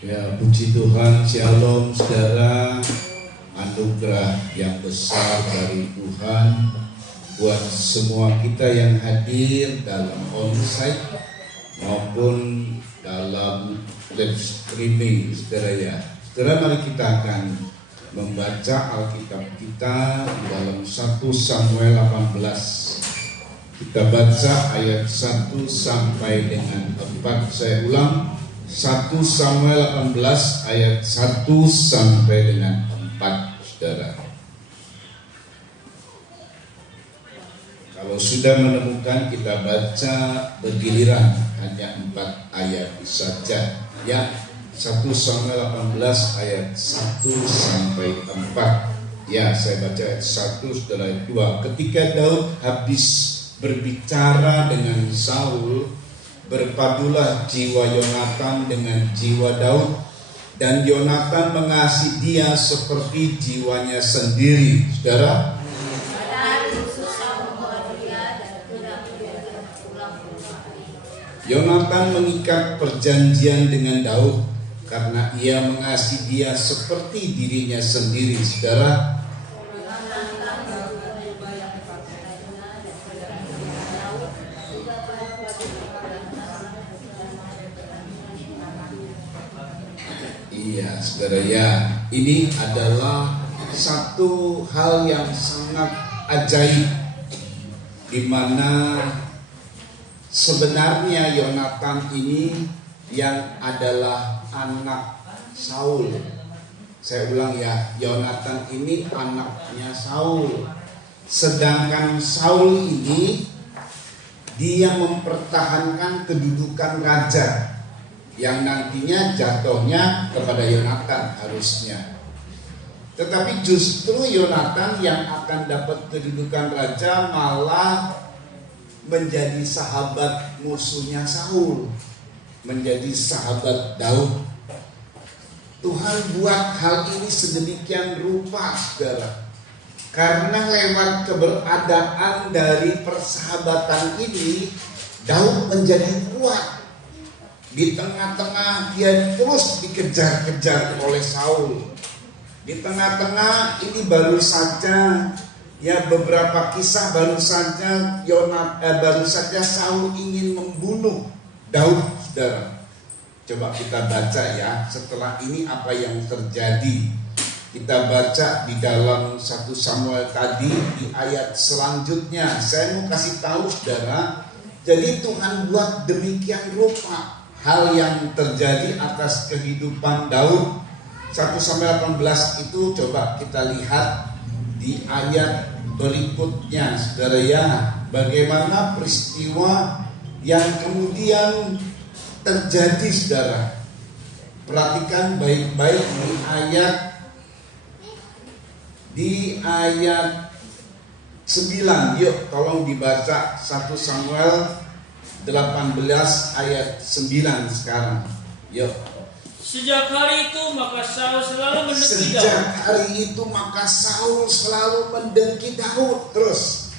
Ya, puji Tuhan, shalom saudara. Anugerah yang besar dari Tuhan buat semua kita yang hadir dalam onsite maupun dalam live streaming, saudara ya. Saudara, mari kita akan membaca Alkitab kita di dalam 1 Samuel 18. Kita baca ayat 1 sampai dengan 4. Saya ulang, 1 Samuel 18 ayat 1 sampai dengan 4, saudara. Kalau sudah menemukan, kita baca bergiliran, hanya 4 ayat saja. Ya, 1 Samuel 18 ayat 1 sampai 4. Ya, saya baca ayat 1, saudara, ayat 2. Ketika Daud habis berbicara dengan Saul, berpadulah jiwa Yonatan dengan jiwa Daud, dan Yonatan mengasihi dia seperti jiwanya sendiri. Saudara, Yonatan mengikat perjanjian dengan Daud karena ia mengasihi dia seperti dirinya sendiri. Saudara, iya, saudara ya, ini adalah satu hal yang sangat ajaib, di mana sebenarnya Yonatan ini yang adalah anak Saul. Saya ulang ya, Yonatan ini anaknya Saul. Sedangkan Saul ini dia mempertahankan kedudukan raja yang nantinya jatuhnya kepada Yonatan harusnya. Tetapi justru Yonatan yang akan dapat kedudukan raja malah menjadi sahabat musuhnya Saul, menjadi sahabat Daud. Tuhan buat hal ini sedemikian rupa, saudara, karena lewat keberadaan dari persahabatan ini, Daud menjadi kuat. Di tengah-tengah dia terus dikejar-kejar oleh Saul. Di tengah-tengah ini baru saja ya beberapa kisah baru saja Saul ingin membunuh Daud, saudara. Coba kita baca ya, setelah ini apa yang terjadi. Kita baca di dalam 1 Samuel tadi di ayat selanjutnya. Saya mau kasih tahu, saudara, jadi Tuhan buat demikian rupa hal yang terjadi atas kehidupan Daud. 1 Samuel 18 itu coba kita lihat di ayat berikutnya, saudara ya, bagaimana peristiwa yang kemudian terjadi, saudara. Perhatikan baik-baik di ayat 9. Yuk tolong dibaca 1 Samuel 18 ayat 9 sekarang. Yuk. Sejak hari itu maka Saul selalu mendengki Daud. Sejak hari itu maka Saul selalu mendengki Daud. Terus.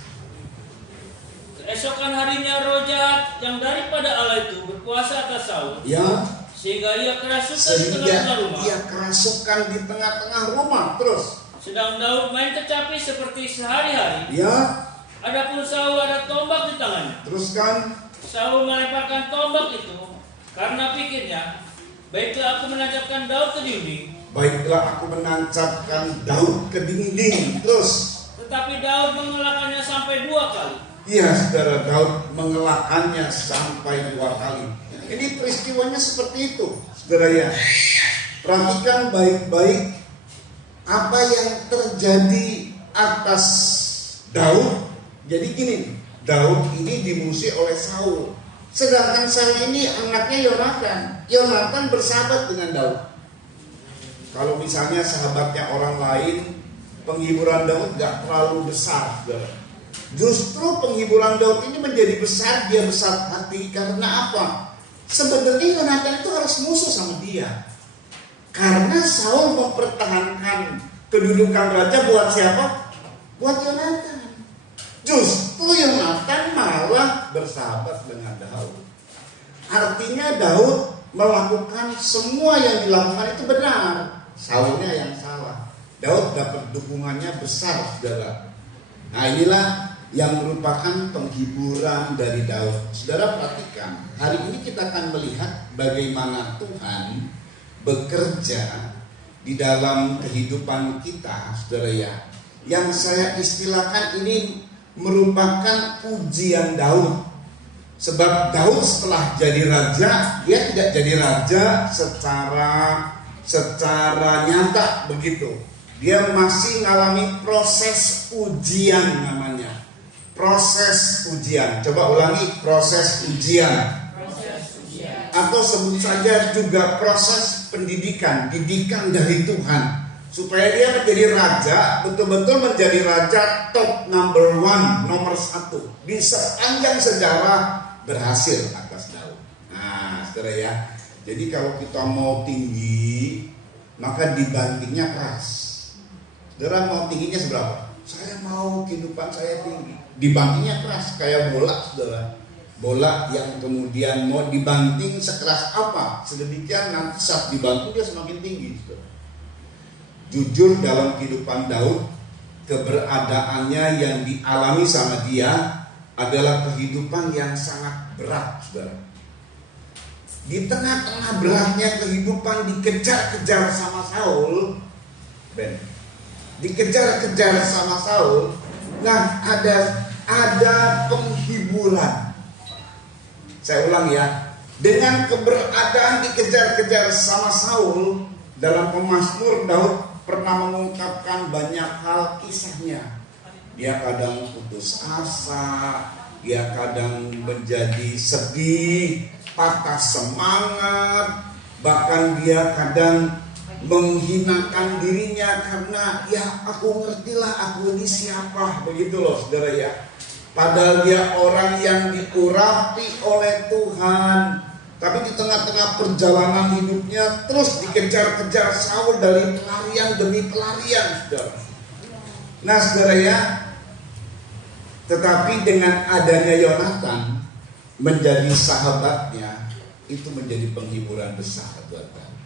Keesokan harinya roh jahat yang daripada Allah itu berkuasa atas Saul. Ya. Sehingga ia kerasukan di tengah-tengah rumah. Ia kerasukan di tengah-tengah rumah. Terus. Sedang Daud main kecapi seperti sehari-hari. Ya. Adapun Saul ada tombak di tangannya. Teruskan. Saul melemparkan tombak itu karena pikirnya, baiklah aku menancapkan Daud ke dinding. Baiklah aku menancapkan Daud ke dinding. Terus. Tetapi Daud mengelakkannya sampai 2 kali. Iya, saudara, Daud mengelakkannya sampai 2 kali. Ini peristiwanya seperti itu, saudara ya. Perhatikan baik-baik apa yang terjadi atas Daud. Jadi gini, Daud ini dimusuhi oleh Saul. Sedangkan Saul ini anaknya Yonatan. Yonatan bersahabat dengan Daud. Kalau misalnya sahabatnya orang lain, penghiburan Daud gak terlalu besar. Justru penghiburan Daud ini menjadi besar, dia besar hati. Karena apa? Sebenarnya Yonatan itu harus musuh sama dia. Karena Saul mempertahankan kedudukan raja buat siapa? Buat Yonatan. Justru Yonatan malah bersahabat dengan Daud. Artinya Daud melakukan semua yang dilakukan itu benar. Saulnya yang salah. Daud dapat dukungannya besar, saudara. Nah, inilah yang merupakan penghiburan dari Daud. Saudara perhatikan, hari ini kita akan melihat bagaimana Tuhan bekerja di dalam kehidupan kita, saudara ya. Yang saya istilahkan ini merupakan ujian Daud. Sebab Daud setelah jadi raja, dia tidak jadi raja secara nyata begitu. Dia masih mengalami proses ujian namanya. Proses ujian. Coba ulangi, proses ujian. Atau sebut saja juga proses pendidikan, didikan dari Tuhan. Supaya dia menjadi raja, betul-betul menjadi raja top number one, nomor 1 di sepanjang sejarah berhasil atas Daud. Nah, saudara ya. Jadi kalau kita mau tinggi, maka dibantingnya keras. Saudara mau tingginya seberapa? Saya mau kehidupan saya tinggi. Dibantingnya keras, kayak bola, saudara. Bola yang kemudian mau dibanting sekeras apa? Sedemikian nanti saat dibanting dia semakin tinggi, saudara. Jujur dalam kehidupan Daud, keberadaannya yang dialami sama dia adalah kehidupan yang sangat berat, saudara. Di tengah-tengah beratnya kehidupan, dikejar-kejar sama Saul, dikejar-kejar sama Saul. Nah, ada penghiburan. Saya ulang ya, dengan keberadaan dikejar-kejar sama Saul, dalam Pemazmur Daud pernah mengungkapkan banyak hal kisahnya. Dia kadang putus asa, dia kadang menjadi sedih, patah semangat, bahkan dia kadang menghinakan dirinya karena ya aku ngertilah aku ini siapa, begitu loh saudara ya. Padahal dia orang yang diurapi oleh Tuhan. Tapi di tengah-tengah perjalanan hidupnya terus dikejar-kejar Saul dari pelarian demi pelarian, saudara. Nah, saudara ya, tetapi dengan adanya Yonatan menjadi sahabatnya, itu menjadi penghiburan besar buat kami.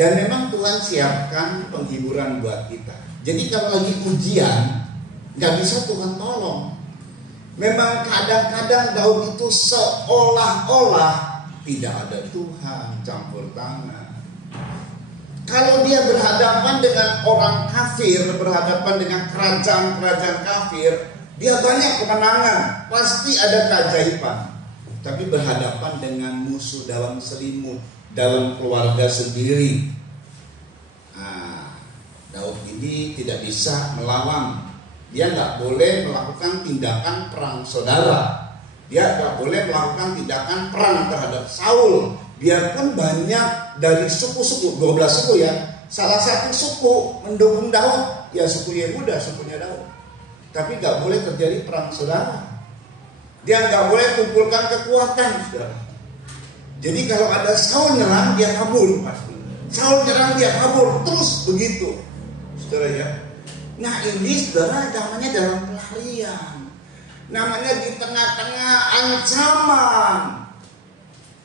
Dan memang Tuhan siapkan penghiburan buat kita. Jadi kalau lagi ujian, nggak bisa Tuhan tolong. Memang kadang-kadang Daud itu seolah-olah tidak ada Tuhan campur tangan. Kalau dia berhadapan dengan orang kafir, berhadapan dengan kerajaan-kerajaan kafir, dia banyak kemenangan, pasti ada keajaiban. Tapi berhadapan dengan musuh dalam selimut, dalam keluarga sendiri, Daud ini tidak bisa melawan. Dia nggak boleh melakukan tindakan perang saudara. Dia nggak boleh melakukan tindakan perang terhadap Saul. Biarpun banyak dari suku-suku, 12 suku ya, salah satu suku mendukung Daud, ya suku Yehuda, sukunya Daud. Tapi nggak boleh terjadi perang saudara. Dia nggak boleh kumpulkan kekuatan, saudara. Jadi kalau ada Saul nyerang, dia kabur pasti. Saul nyerang, dia kabur, terus begitu, saudara ya. Nah ini saudara namanya dalam pelarian, namanya di tengah-tengah ancaman.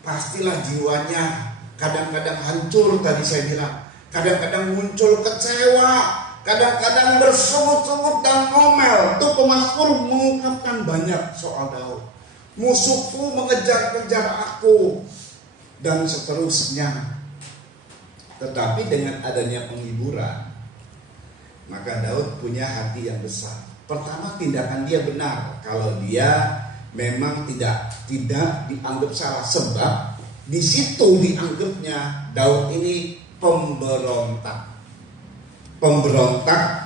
Pastilah jiwanya kadang-kadang hancur, tadi saya bilang. Kadang-kadang muncul kecewa, kadang-kadang bersungut-sungut dan ngomel. Itu Pemazmur mengungkapkan banyak soal Daud. Musuhku mengejar-kejar aku, dan seterusnya. Tetapi dengan adanya penghiburan, maka Daud punya hati yang besar. Pertama, tindakan dia benar. Kalau dia memang tidak dianggap salah, sebab di situ dianggapnya Daud ini pemberontak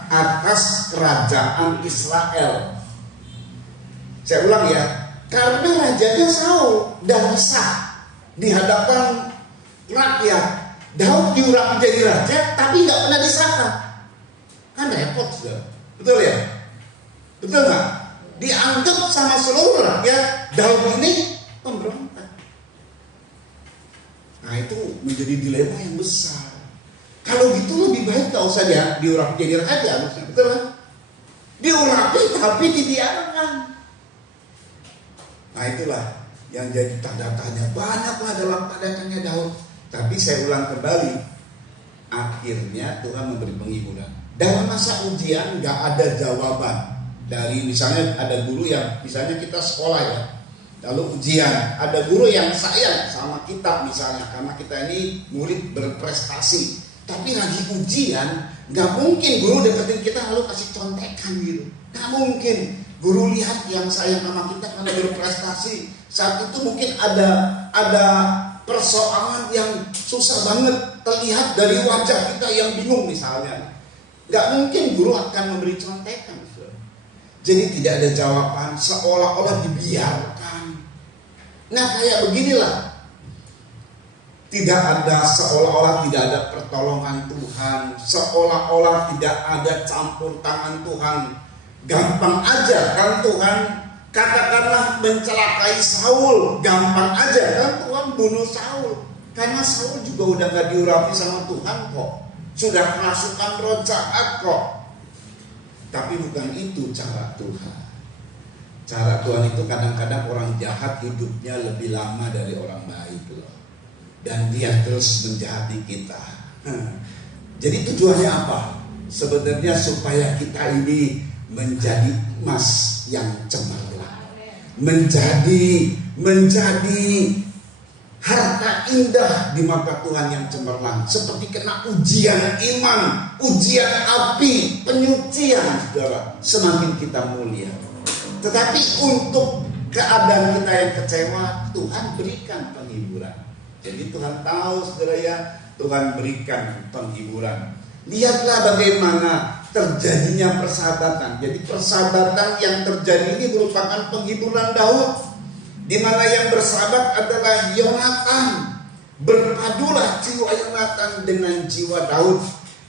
atas kerajaan Israel. Saya ulang ya, karena rajanya Saul dan sah di hadapan rakyat. Daud diurapi jadi raja, tapi nggak pernah disahkan. Kan repot, saudara. Betul ya? Betul nggak? Dianggap sama seluruh rakyat Daud ini pemberontak. Nah itu menjadi dilema yang besar. Kalau gitu lebih baik gak usah dia diurapi jadi raja, betul kan? Diurapi tapi dibiarkan. Nah itulah Yang jadi tanda tanya banyaklah dalam tanda tanya Daud. Tapi saya ulang kembali, akhirnya Tuhan memberi penghiburan. Dalam masa ujian gak ada jawaban. Dari misalnya ada guru yang misalnya kita sekolah ya, lalu ujian, ada guru yang sayang sama kita misalnya karena kita ini murid berprestasi. Tapi lagi ujian, gak mungkin guru deketin kita lalu kasih contekan gitu. Gak mungkin. Guru lihat yang sayang sama kita karena berprestasi. Saat itu mungkin ada persoalan yang susah banget terlihat dari wajah kita yang bingung misalnya. Gak mungkin guru akan memberi contekan. Jadi tidak ada jawaban, seolah-olah dibiarkan. Nah kayak beginilah. Tidak ada, seolah-olah tidak ada pertolongan Tuhan, seolah-olah tidak ada campur tangan Tuhan. Gampang aja kan Tuhan, katakanlah mencelakai Saul, gampang aja kan Tuhan bunuh Saul. Karena Saul juga udah gak diurapi sama Tuhan kok, sudah kerasukan roh jahat kok. Tapi bukan itu cara Tuhan. Cara Tuhan itu kadang-kadang orang jahat hidupnya lebih lama dari orang baik loh. Dan dia terus menjahati kita. Jadi tujuannya apa? Sebenarnya supaya kita ini menjadi emas yang cemerlang, menjadi harta indah di mata Tuhan yang cemerlang, seperti kena ujian iman, ujian api, penyucian, saudara. Semakin kita mulia. Tetapi untuk keadaan kita yang kecewa, Tuhan berikan penghiburan. Jadi Tuhan tahu, saudara ya, Tuhan berikan penghiburan. Lihatlah bagaimana terjadinya persahabatan. Jadi persahabatan yang terjadi ini merupakan penghiburan Daud, di mana yang bersahabat adalah Yonatan. Berpadulah jiwa Yonatan dengan jiwa Daud.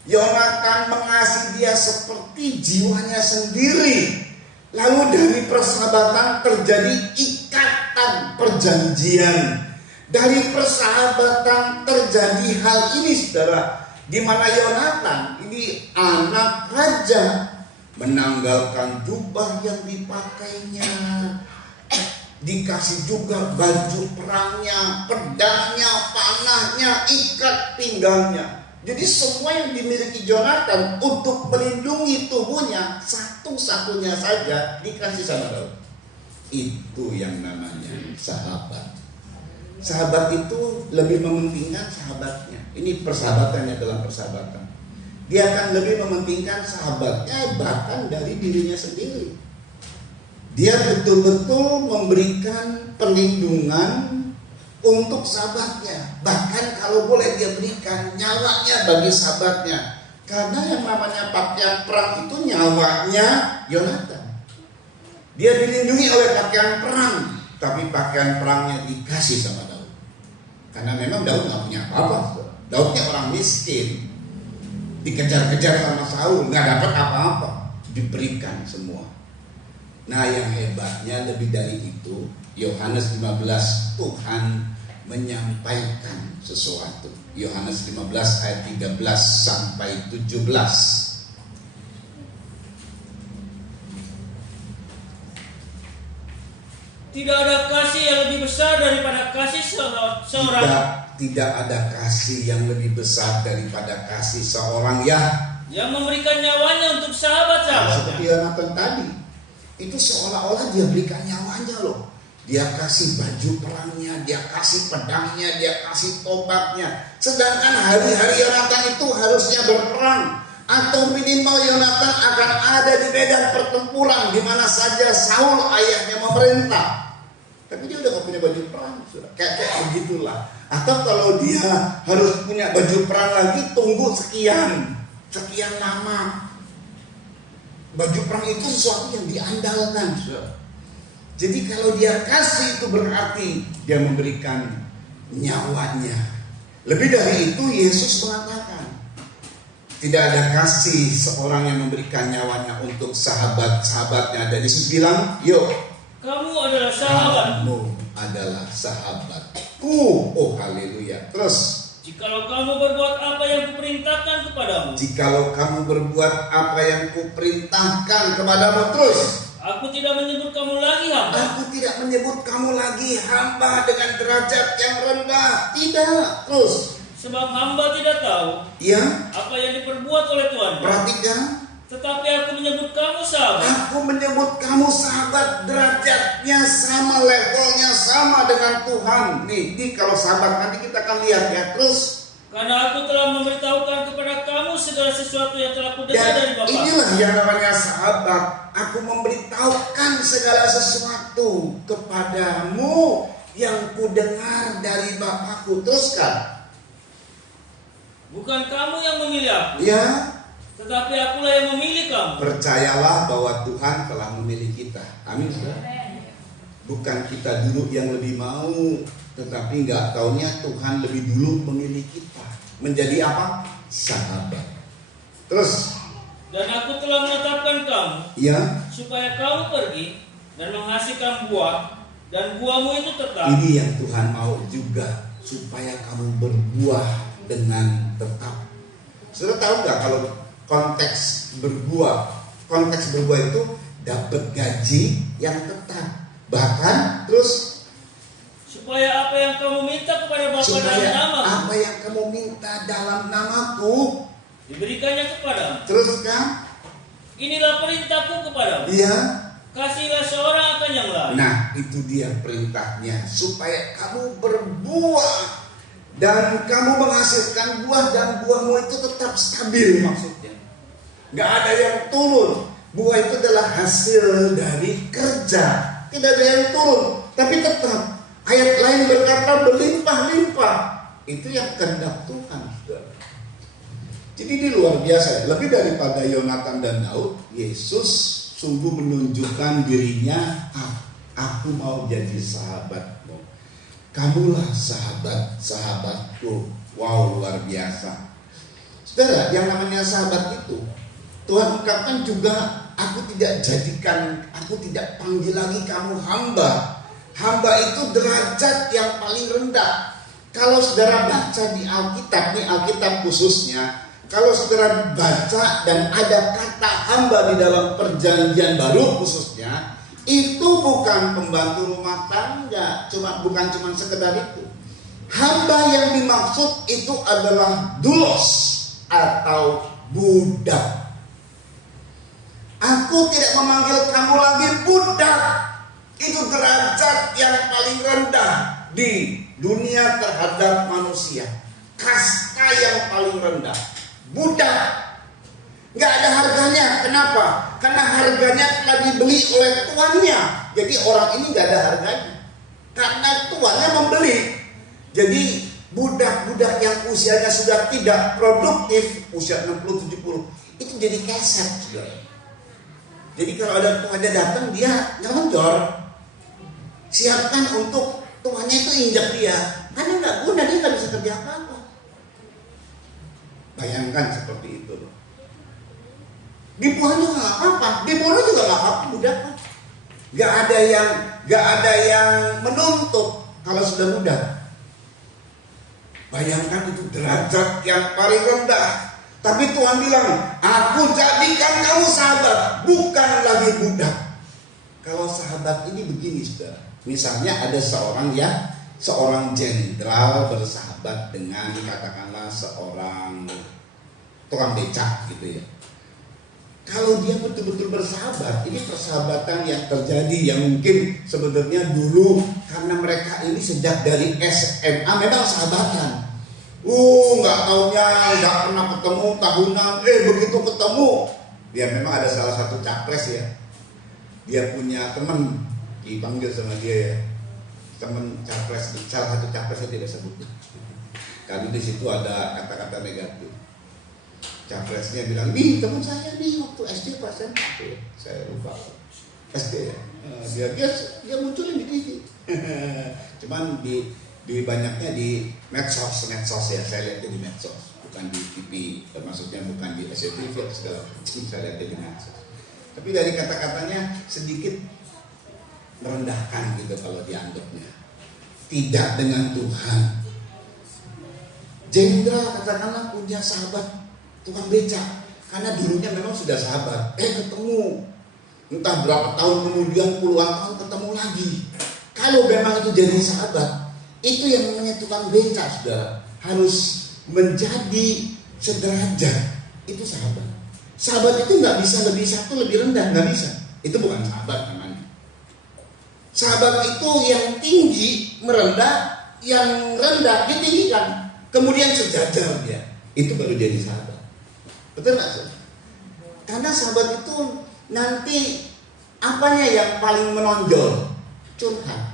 Yonatan mengasihi dia seperti jiwanya sendiri. Lalu dari persahabatan terjadi ikatan perjanjian. Dari persahabatan terjadi hal ini, saudara, di mana Yonatan ini anak raja menanggalkan jubah yang dipakainya, dikasih juga baju perangnya, pedangnya, panahnya, ikat pinggangnya. Jadi semua yang dimiliki Yonatan untuk melindungi tubuhnya, satu-satunya saja dikasih sama Daud. Itu yang namanya sahabat. Sahabat itu lebih mementingkan sahabatnya. Ini persahabatannya dalam persahabatan. Dia akan lebih mementingkan sahabatnya bahkan dari dirinya sendiri. Dia betul-betul memberikan perlindungan untuk sahabatnya. Bahkan kalau boleh dia berikan nyawanya bagi sahabatnya. Karena yang namanya pakaian perang itu nyawanya Yonatan. Dia dilindungi oleh pakaian perang, tapi pakaian perangnya dikasih sama Daud. Karena memang Daud gak punya apa-apa. Daudnya orang miskin, dikejar-kejar sama Saul, gak dapat apa-apa, diberikan semua. Nah yang hebatnya lebih dari itu, Yohanes 15 Tuhan menyampaikan sesuatu. Yohanes 15 ayat 13 sampai 17. Tidak ada kasih yang lebih besar daripada kasih seorang. Tidak ada kasih yang lebih besar daripada kasih seorang yang memberikan nyawanya untuk sahabat-sahabatnya. Seperti Yonatan tadi, itu seolah-olah dia berikan nyawanya loh. Dia kasih baju perangnya, dia kasih pedangnya, dia kasih tombaknya. Sedangkan hari-hari Yonatan itu harusnya berperang, atau minimal Yonatan akan ada di medan pertempuran di mana saja Saul ayahnya memerintah. Tapi dia udah gak punya baju perang, kayak begitulah. Atau kalau dia harus punya baju perang lagi, tunggu sekian lama. Baju perang itu sesuatu yang diandalkan. Jadi kalau dia kasih itu berarti dia memberikan nyawanya. Lebih dari itu Yesus mengatakan, tidak ada kasih seorang yang memberikan nyawanya untuk sahabat-sahabatnya. Dan Yesus bilang, yuk, kamu adalah sahabat. Kamu adalah sahabatku. Oh haleluya. Terus, jikalau kamu berbuat apa yang kuperintahkan kepadamu. Jikalau kamu berbuat apa yang kuperintahkan kepadamu. Terus, aku tidak menyebut kamu lagi hamba. Aku tidak menyebut kamu lagi hamba dengan derajat yang rendah. Tidak. Terus. Sebab hamba tidak tahu Ya. apa yang diperbuat oleh Tuhan. Perhatikan. Tetapi aku menyebut kamu sahabat. Aku menyebut kamu sahabat, derajatnya sama, levelnya sama dengan Tuhan. Nih kalau sahabat nanti kita akan lihat ya. Terus. Karena aku telah memberitahukan kepada kamu segala sesuatu yang telah kudengar dari Bapa. Inilah yang namanya sahabat. Aku memberitahukan segala sesuatu kepadamu yang kudengar dari Bapakku. Teruskan. Bukan kamu yang memilih aku. Ya. Tetapi akulah yang memilih kamu. Percayalah bahwa Tuhan telah memilih kita. Amin, saudara. Bukan kita dulu yang lebih mau, tetapi nggak taunya Tuhan lebih dulu memilih kita menjadi apa? Sahabat. Terus. Dan aku telah menetapkan kamu, Ya. supaya kamu pergi dan menghasilkan buah, dan buahmu itu tetap. Ini yang Tuhan mau juga, supaya kamu berbuah dengan tetap. Saudara tahu nggak kalau konteks berbuah itu dapat gaji yang tetap, bahkan terus supaya apa yang kamu minta kepada Bapa dalam supaya namaku, apa yang kamu minta dalam namaku diberikannya kepadamu. terus kan? Inilah perintahku kepadamu. Iya. Kasihilah seorang akan yang lain. Nah itu dia perintahnya, supaya kamu berbuah dan kamu menghasilkan buah, dan buahmu itu tetap stabil maksudnya. Gak ada yang turun. Buah itu adalah hasil dari kerja. Tidak ada yang turun, tapi tetap. Ayat lain berkata berlimpah-limpah. Itu yang kehendak Tuhan. Jadi ini luar biasa. Lebih daripada Yonatan dan Daud, Yesus sungguh menunjukkan dirinya. Aku mau jadi sahabatmu. Kamulah sahabatku. Wow, luar biasa. Saudara, yang namanya sahabat itu Tuhan ungkapkan juga, aku tidak panggil lagi kamu hamba. Hamba itu derajat yang paling rendah. Kalau saudara baca di Alkitab, nih Alkitab khususnya, kalau saudara baca dan ada kata hamba di dalam perjanjian baru khususnya, itu bukan pembantu rumah tangga, bukan cuma sekedar itu. Hamba yang dimaksud itu adalah doulos atau budak. Aku tidak memanggil kamu lagi budak. Itu derajat yang paling rendah di dunia terhadap manusia. Kasta yang paling rendah. Budak. Gak ada harganya. Kenapa? Karena harganya telah dibeli oleh tuannya. Jadi orang ini gak ada harganya. Karena tuannya membeli. Jadi budak-budak yang usianya sudah tidak produktif, usia 60-70, itu jadi keset, saudara. Jadi kalau ada tuannya datang, dia nyelonjor. Siapkan untuk tuannya itu injak dia. Karena nggak guna, dia nggak bisa kerja apa-apa. Bayangkan seperti itu loh. Dibuang juga nggak apa-apa, dibunuh juga nggak apa-apa, budak. Nggak ada yang menuntut kalau sudah budak. Bayangkan itu derajat yang paling rendah. Tapi Tuhan bilang, aku jadikan kamu sahabat, bukan lagi budak. Kalau sahabat ini begini, saudara. Misalnya ada seorang jenderal bersahabat dengan katakanlah seorang tukang becak gitu ya. Kalau dia betul-betul bersahabat, ini persahabatan yang terjadi yang mungkin sebenarnya dulu karena mereka ini sejak dari SMA memang sahabatan. Nggak taunya nggak pernah ketemu tahunan, begitu ketemu dia memang ada salah satu capres ya. Dia punya teman dipanggil sama dia ya, teman capres, salah satu capres saya tidak sebut karena di situ ada kata-kata negatif. Capresnya bilang, nih teman saya nih waktu SD pas SMP, saya lupa SD ya, dia munculin di TV. Cuman di banyaknya di medsos ya, saya lihat di medsos, bukan di TV, maksudnya bukan di SCTV atau segala macam, saya lihat di medsos. Tapi dari kata-katanya sedikit merendahkan gitu kalau dianggapnya. Tidak dengan Tuhan. Jenderal katakanlah punya sahabat tukang becak, karena dulunya memang sudah sahabat. Ketemu, entah berapa tahun kemudian, puluhan tahun ketemu lagi. Kalau memang itu jadi sahabat, itu yang namanya tukang beca, saudara, harus menjadi sederajat. Itu sahabat. Sahabat itu nggak bisa lebih satu lebih rendah, nggak bisa. Itu bukan sahabat namanya. Sahabat itu yang tinggi merendah, yang rendah ditinggikan, kemudian sejajar dia. Itu baru jadi sahabat. Betul nggak, saudara? Karena sahabat itu nanti apanya yang paling menonjol? Curhat.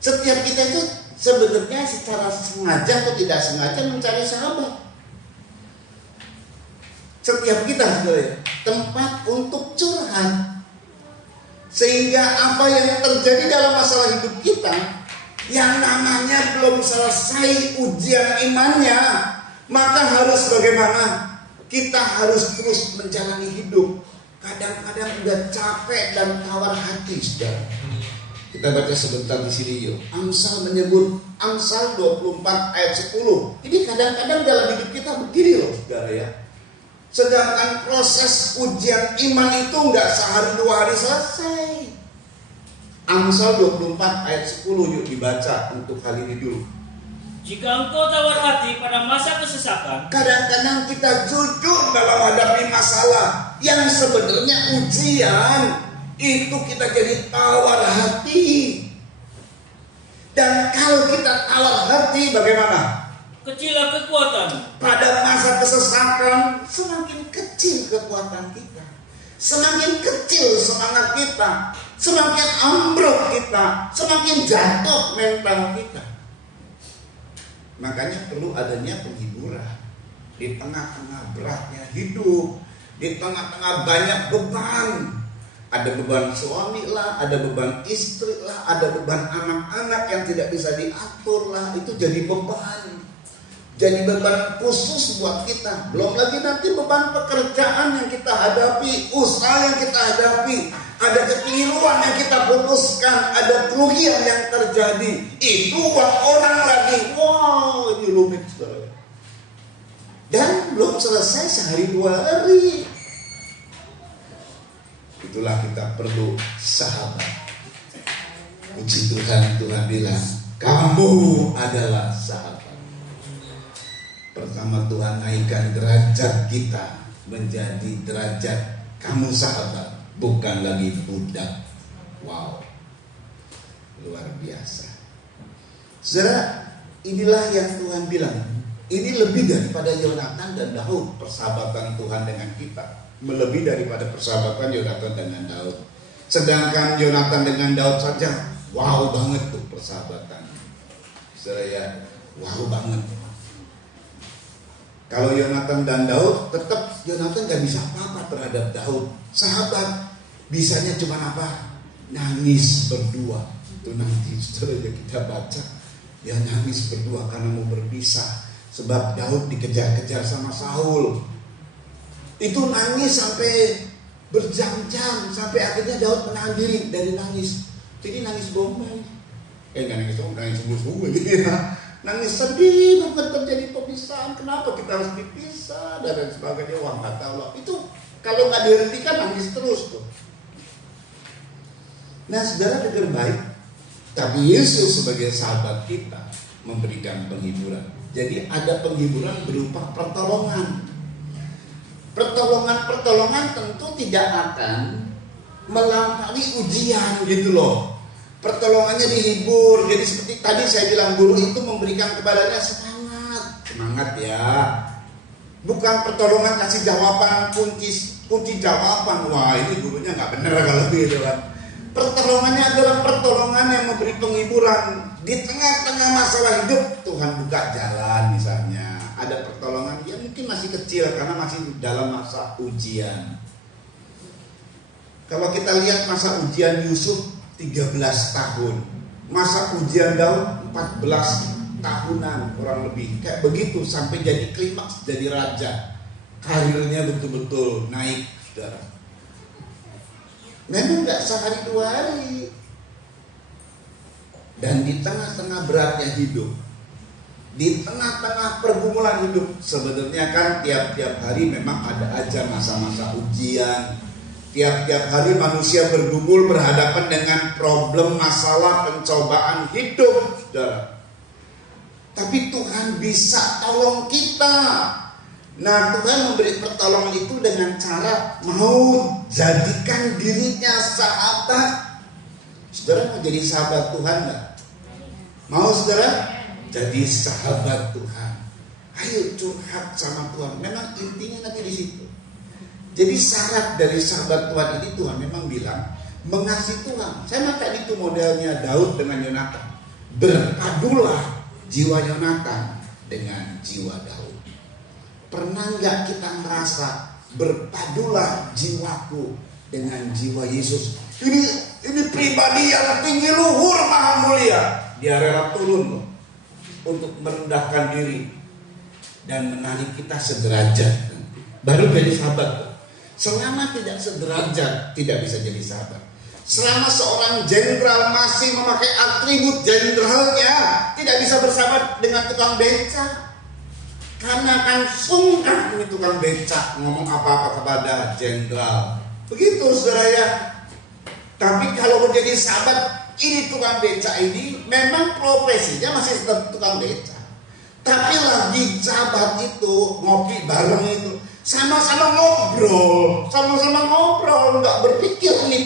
Setiap kita itu sebenarnya secara sengaja atau tidak sengaja mencari sahabat. Setiap kita sebenarnya tempat untuk curhat. Sehingga apa yang terjadi dalam masalah hidup kita, yang namanya belum selesai ujian imannya, maka harus bagaimana? Kita harus terus menjalani hidup. Kadang-kadang udah capek dan tawar hati, saudara. Kita baca sebentar di sini yuk. Amsal menyebut, Amsal 24 ayat 10. Ini kadang-kadang dalam hidup kita begini loh, saudara ya. Sedangkan proses ujian iman itu nggak sehari dua hari selesai. Amsal 24 ayat 10 yuk dibaca untuk kali ini dulu. Jika engkau tawar hati pada masa kesesakan, Kadang-kadang kita jujur dalam menghadapi masalah yang sebenarnya ujian, itu kita jadi tawar hati. Dan kalau kita tawar hati bagaimana? kecillah kekuatan. Pada masa kesesakan semakin kecil kekuatan kita, semakin kecil semangat kita, semakin ambruk kita, semakin jatuh mental kita. Makanya perlu adanya penghiburan di tengah-tengah beratnya hidup, di tengah-tengah banyak beban. Ada beban suami lah, ada beban istri lah, ada beban anak-anak yang tidak bisa diatur lah. Itu jadi beban. Jadi beban khusus buat kita. Belum lagi nanti beban pekerjaan yang kita hadapi, usaha yang kita hadapi, ada kekeliruan yang kita putuskan, ada kerugian yang terjadi. Itu buat orang lagi. Wow, ini rumit, saudara. Dan belum selesai sehari dua hari. Itulah kita perlu sahabat. Puji Tuhan, Tuhan bilang, kamu adalah sahabat. Pertama Tuhan naikkan derajat kita menjadi derajat kamu sahabat, bukan lagi budak. Wow, luar biasa. Saudara, inilah yang Tuhan bilang. Ini lebih daripada Yonatan dan Daud, persahabatan Tuhan dengan kita. Melebihi daripada persahabatan Yonatan dengan Daud. Sedangkan Yonatan dengan Daud saja, wow banget tuh persahabatan. Saudara ya, wow banget. Kalau Yonatan dan Daud, tetap Yonatan gak bisa apa-apa terhadap Daud. Sahabat, bisanya cuma apa? Nangis berdua. Itu nanti saudara kita baca. Ya nangis berdua karena mau berpisah. Sebab Daud dikejar-kejar sama Saul. Itu nangis sampai berjam-jam. Sampai akhirnya Daud menahan diri dari nangis. Jadi nangis bohong. Gak nangis bohong, nangis sungguh-sungguh gitu ya. Nangis sedih banget terjadi perpisahan. Kenapa kita harus dipisah dan sebagainya. Wah gak tahu lah. Itu kalau gak dihentikan nangis terus tuh. Nah saudara dengar baik. Tapi Yesus sebagai sahabat kita memberikan penghiburan. Jadi ada penghiburan berupa pertolongan. Pertolongan tentu tidak akan melampaui ujian gitu loh. Pertolongannya dihibur. Jadi seperti tadi saya bilang, guru itu memberikan kepadanya semangat ya. Bukan pertolongan kasih jawaban kunci jawaban. Wah ini gurunya nggak bener kalau gitu kan. Pertolongannya adalah pertolongan yang memberi penghiburan di tengah-tengah masalah hidup. Tuhan buka jalan misalnya. Ada pertolongan yang mungkin masih kecil karena masih dalam masa ujian. Kalau kita lihat masa ujian Yusuf 13 tahun, masa ujian Daud 14 tahunan kurang lebih, kayak begitu sampai jadi klimaks, jadi raja. Karirnya betul-betul naik, saudara. Memang nggak sehari dua hari. Dan di tengah-tengah beratnya hidup, di tengah-tengah pergumulan hidup, sebenarnya kan tiap-tiap hari memang ada aja masa-masa ujian. Tiap-tiap hari manusia bergumul berhadapan dengan problem, masalah, pencobaan hidup, saudara. Tapi Tuhan bisa tolong kita. Nah, Tuhan memberi pertolongan itu dengan cara mau jadikan dirinya sahabat. Saudara mau jadi sahabat Tuhan enggak? Mau saudara? Jadi sahabat Tuhan. Ayo curhat sama Tuhan. Memang intinya nanti di situ. Jadi syarat dari sahabat Tuhan ini, Tuhan memang bilang mengasihi Tuhan. Saya makan itu modelnya Daud dengan Yonatan. Berpadulah jiwa Yonatan dengan jiwa Daud. Pernah nggak kita merasa berpadulah jiwaku dengan jiwa Yesus? Ini pribadi yang tinggi luhur maha mulia. Dia rela turun loh, untuk merendahkan diri dan menarik kita sederajat. Baru jadi sahabat. Selama tidak sederajat, tidak bisa jadi sahabat. Selama seorang jenderal masih memakai atribut jenderalnya, tidak bisa bersahabat dengan tukang beca. Karena akan sungkan ini tukang beca ngomong apa-apa kepada jenderal. Begitu saudara ya. Tapi kalau menjadi sahabat, ini tukang beca ini memang profesinya masih tetap tukang beca. Tapi lagi sahabat itu ngopi bareng itu, sama-sama ngobrol, nggak berpikir ini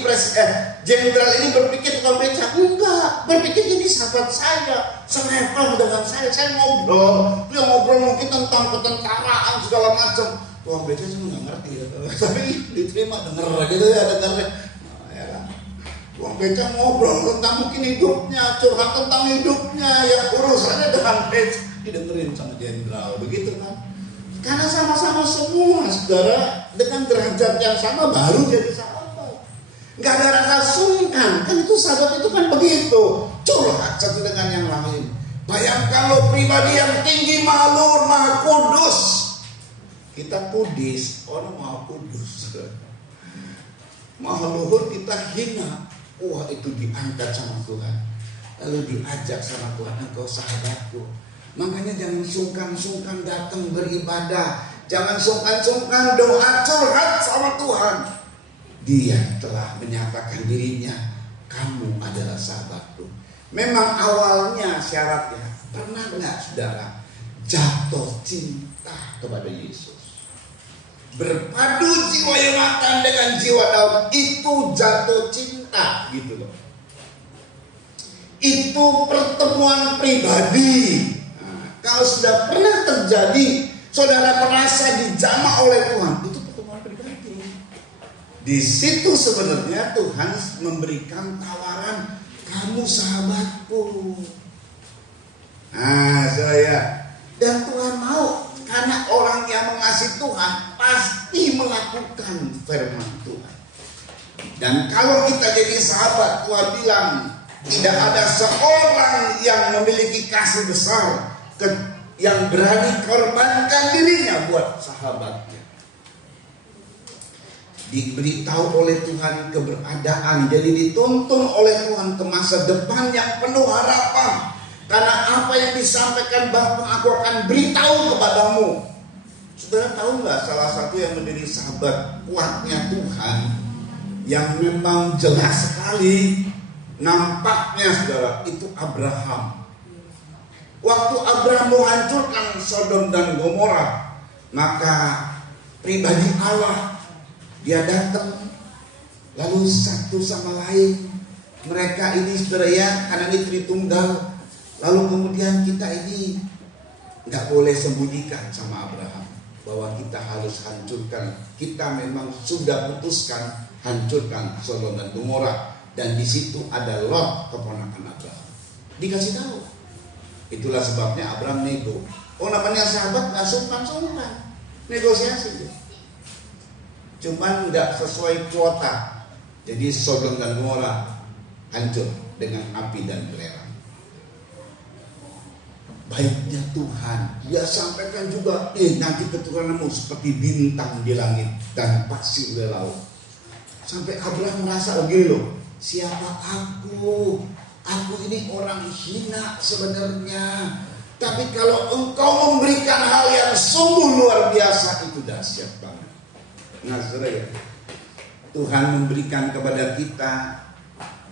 jenderal ini berpikir tukang beca, enggak, berpikir jadi sahabat saya, selevel dengan saya ngobrol, dia ngobrol mungkin tentang ketentaraan segala macam, tukang beca sih nggak ngerti ya, tapi diterima denger gitu ya, tukang beca ngobrol tentang mungkin hidupnya, curhat tentang hidupnya, yang urusannya dengan beca didengerin sama jenderal, begitu kan? Karena sama-sama semua saudara dengan derajat yang sama baru jadi sahabat. Gak ada rasa sungkan. Kan itu sahabat itu kan begitu. Curhat satu dengan yang lain. Bayangkan lo pribadi yang tinggi, maha luhur, maha kudus. Kita kudis, orang maha kudus. Maha luhur kita hina. Wah itu diangkat sama Tuhan. Lalu diajak sama Tuhan, engkau sahabatku. Makanya jangan sungkan-sungkan datang beribadah. Jangan sungkan-sungkan doa curhat sama Tuhan. Dia telah menyatakan dirinya, kamu adalah sahabatku. Memang awalnya syaratnya, pernah nggak saudara jatuh cinta kepada Yesus? Berpadu jiwa Yonatan dengan jiwa Daud, itu jatuh cinta gitu loh. Itu pertemuan pribadi. Kalau sudah pernah terjadi, saudara merasa dijamah oleh Tuhan, itu pertemuan pribadi. Di situ sebenarnya Tuhan memberikan tawaran, kamu sahabatku. Nah, saya dan Tuhan mau, karena orang yang mengasihi Tuhan pasti melakukan firman Tuhan. Dan kalau kita jadi sahabat, Tuhan bilang tidak ada seorang yang memiliki kasih besar yang berani korbankan dirinya buat sahabatnya. Diberitahu oleh Tuhan keberadaan, jadi dituntun oleh Tuhan ke masa depan yang penuh harapan. Karena apa yang disampaikan Bapa, aku akan beritahu kepadamu. Saudara tahu nggak salah satu yang menjadi sahabat kuatnya Tuhan, yang memang jelas sekali nampaknya saudara, itu Abraham. Waktu Abraham menghancurkan Sodom dan Gomora, maka pribadi Allah, dia datang, lalu satu sama lain, mereka ini saudara ya, karena ini Tritunggal, lalu kemudian kita ini nggak boleh sembunyikan sama Abraham bahwa kita harus hancurkan, kita memang sudah putuskan hancurkan Sodom dan Gomora, dan di situ ada Lot keponakan Abraham, dikasih tahu. Itulah sebabnya Abraham nego. Oh namanya sahabat gak sungkan-sungkan, negosiasi. Cuman gak sesuai kuota. Jadi Sodom dan Gomora hancur dengan api dan belerang. Baiknya Tuhan, dia sampaikan juga, nanti keturunanmu seperti bintang di langit dan pasir di laut. Sampai Abraham merasa begini loh, siapa aku? Aku ini orang hina sebenarnya. Tapi kalau engkau memberikan hal yang sungguh luar biasa, itu dahsyat banget. Nah saudara ya, Tuhan memberikan kepada kita,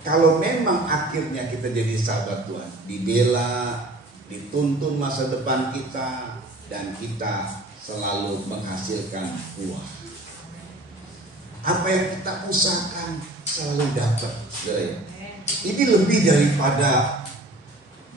kalau memang akhirnya kita jadi sahabat Tuhan, dibela, dituntun masa depan kita, dan kita selalu menghasilkan buah. Apa yang kita usahakan selalu dapat. Ini lebih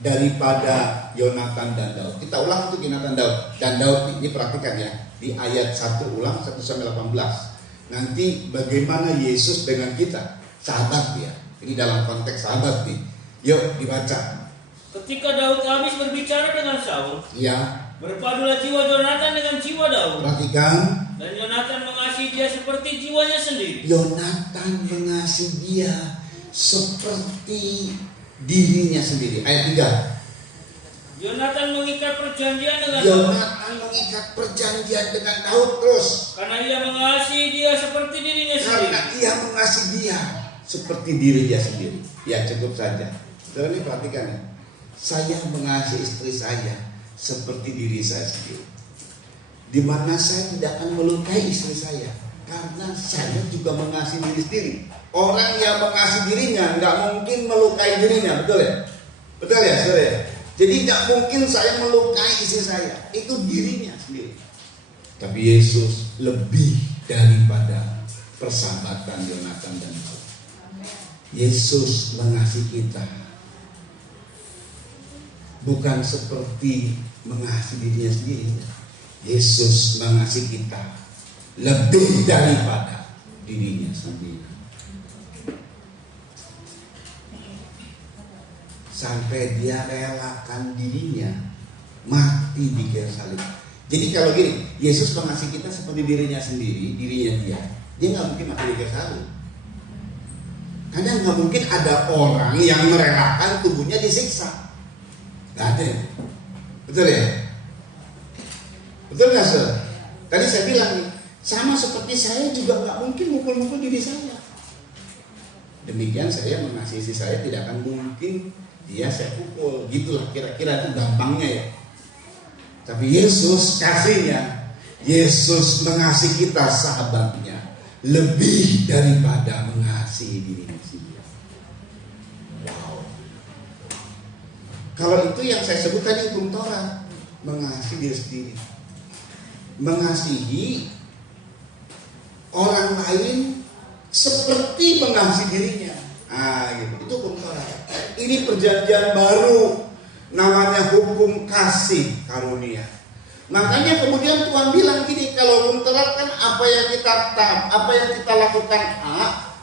daripada Yonatan dan Daud. Kita ulang untuk Yonatan dan Daud ini, perhatikan ya, di ayat 1 ulang 1-18. Nanti bagaimana Yesus dengan kita, sahabat ya. Ini dalam konteks sahabat nih. Yuk dibaca. Ketika Daud habis berbicara dengan Saul, Ya, berpadulah jiwa Yonatan dengan jiwa Daud. perhatikan. Dan Yonatan mengasihi dia seperti jiwanya sendiri. Yonatan mengasihi dia seperti dirinya sendiri. Ayat 3. Yonatan mengikat perjanjian dengan Daud. Yonatan mengikat perjanjian dengan Daud terus. Karena ia mengasihi dia seperti dirinya sendiri. Karena ia mengasihi dia seperti dirinya sendiri. Ya, cukup saja. Saudara ini perhatikan ya. Saya mengasihi istri saya seperti diri saya sendiri. Di mana saya tidak akan melukai istri saya, karena saya juga mengasihi diri sendiri. Orang yang mengasihi dirinya nggak mungkin melukai dirinya, betul ya? Betul ya, saudara ya? Jadi nggak mungkin saya melukai istri saya, itu dirinya sendiri. Tapi Yesus lebih daripada persahabatan Yonatan dan Daud. Yesus mengasihi kita bukan seperti mengasihi dirinya sendiri. Yesus mengasihi kita lebih daripada dirinya sendiri. Sampai dia relakan dirinya mati di kayu salib. Jadi kalau gini, Yesus mengasihi kita seperti dirinya sendiri, dirinya dia nggak mungkin mati di kayu salib. Karena nggak mungkin ada orang yang merelakan tubuhnya disiksa. Nggak ada. Betul ya? Betul nggak, saudara? Tadi saya bilang nih, sama seperti saya juga nggak mungkin mukul-mukul diri saya. Demikian saya mengasihi istri saya, tidak akan mungkin dia saya pukul. Gitulah kira-kira itu gampangnya ya. Tapi Yesus kasihnya, Yesus mengasihi kita sahabatnya lebih daripada mengasihi dirinya sendiri. Wow. Kalau itu yang saya sebut tadi hukum Taurat, mengasihi diri sendiri, mengasihi orang lain seperti mengasihi dirinya. Gitu. Itu hukum Taurat. Ini perjanjian baru, namanya hukum kasih karunia. Makanya kemudian Tuhan bilang gini, kalau hukum Taurat kan apa yang kita lakukan A,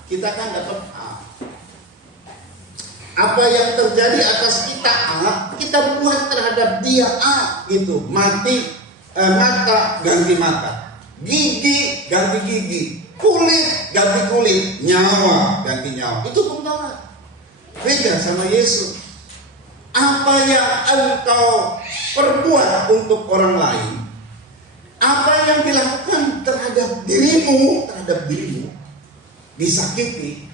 kita akan dapat A. Apa yang terjadi atas kita A, kita buat terhadap dia A, gitu. Mata ganti mata, gigi ganti gigi, kulit ganti kulit, nyawa ganti nyawa. Itu hukum Taurat. Beda sama Yesus. Apa yang engkau perbuat untuk orang lain, apa yang dilakukan terhadap dirimu, disakiti,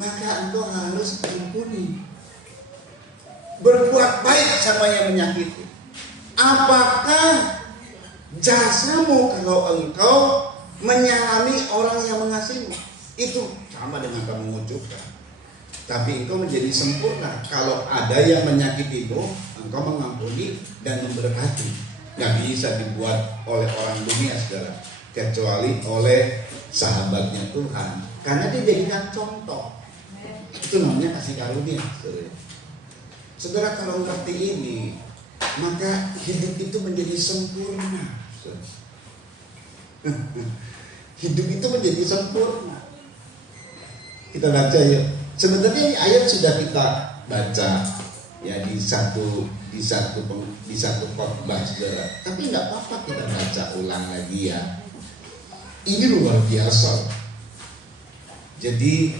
maka engkau harus ampuni. Berbuat baik sama yang menyakiti. Apakah jasamu kalau engkau menyalami orang yang mengasihimu? Itu sama dengan kamu mengucapkan. Tapi engkau menjadi sempurna kalau ada yang menyakitimu, engkau mengampuni dan memberkati. Gak bisa dibuat oleh orang dunia, saudara, kecuali oleh sahabatnya Tuhan. Karena dia jadikan contoh. Itu namanya kasih karunia, saudara. Saudara kalau ngerti ini, maka hidup itu menjadi sempurna. Hidup itu menjadi sempurna. Kita baca ya. Sebenarnya ini ayat sudah kita baca ya di satu khotbah, saudara. Tapi nggak apa-apa kita baca ulang lagi ya. Ini luar biasa. Jadi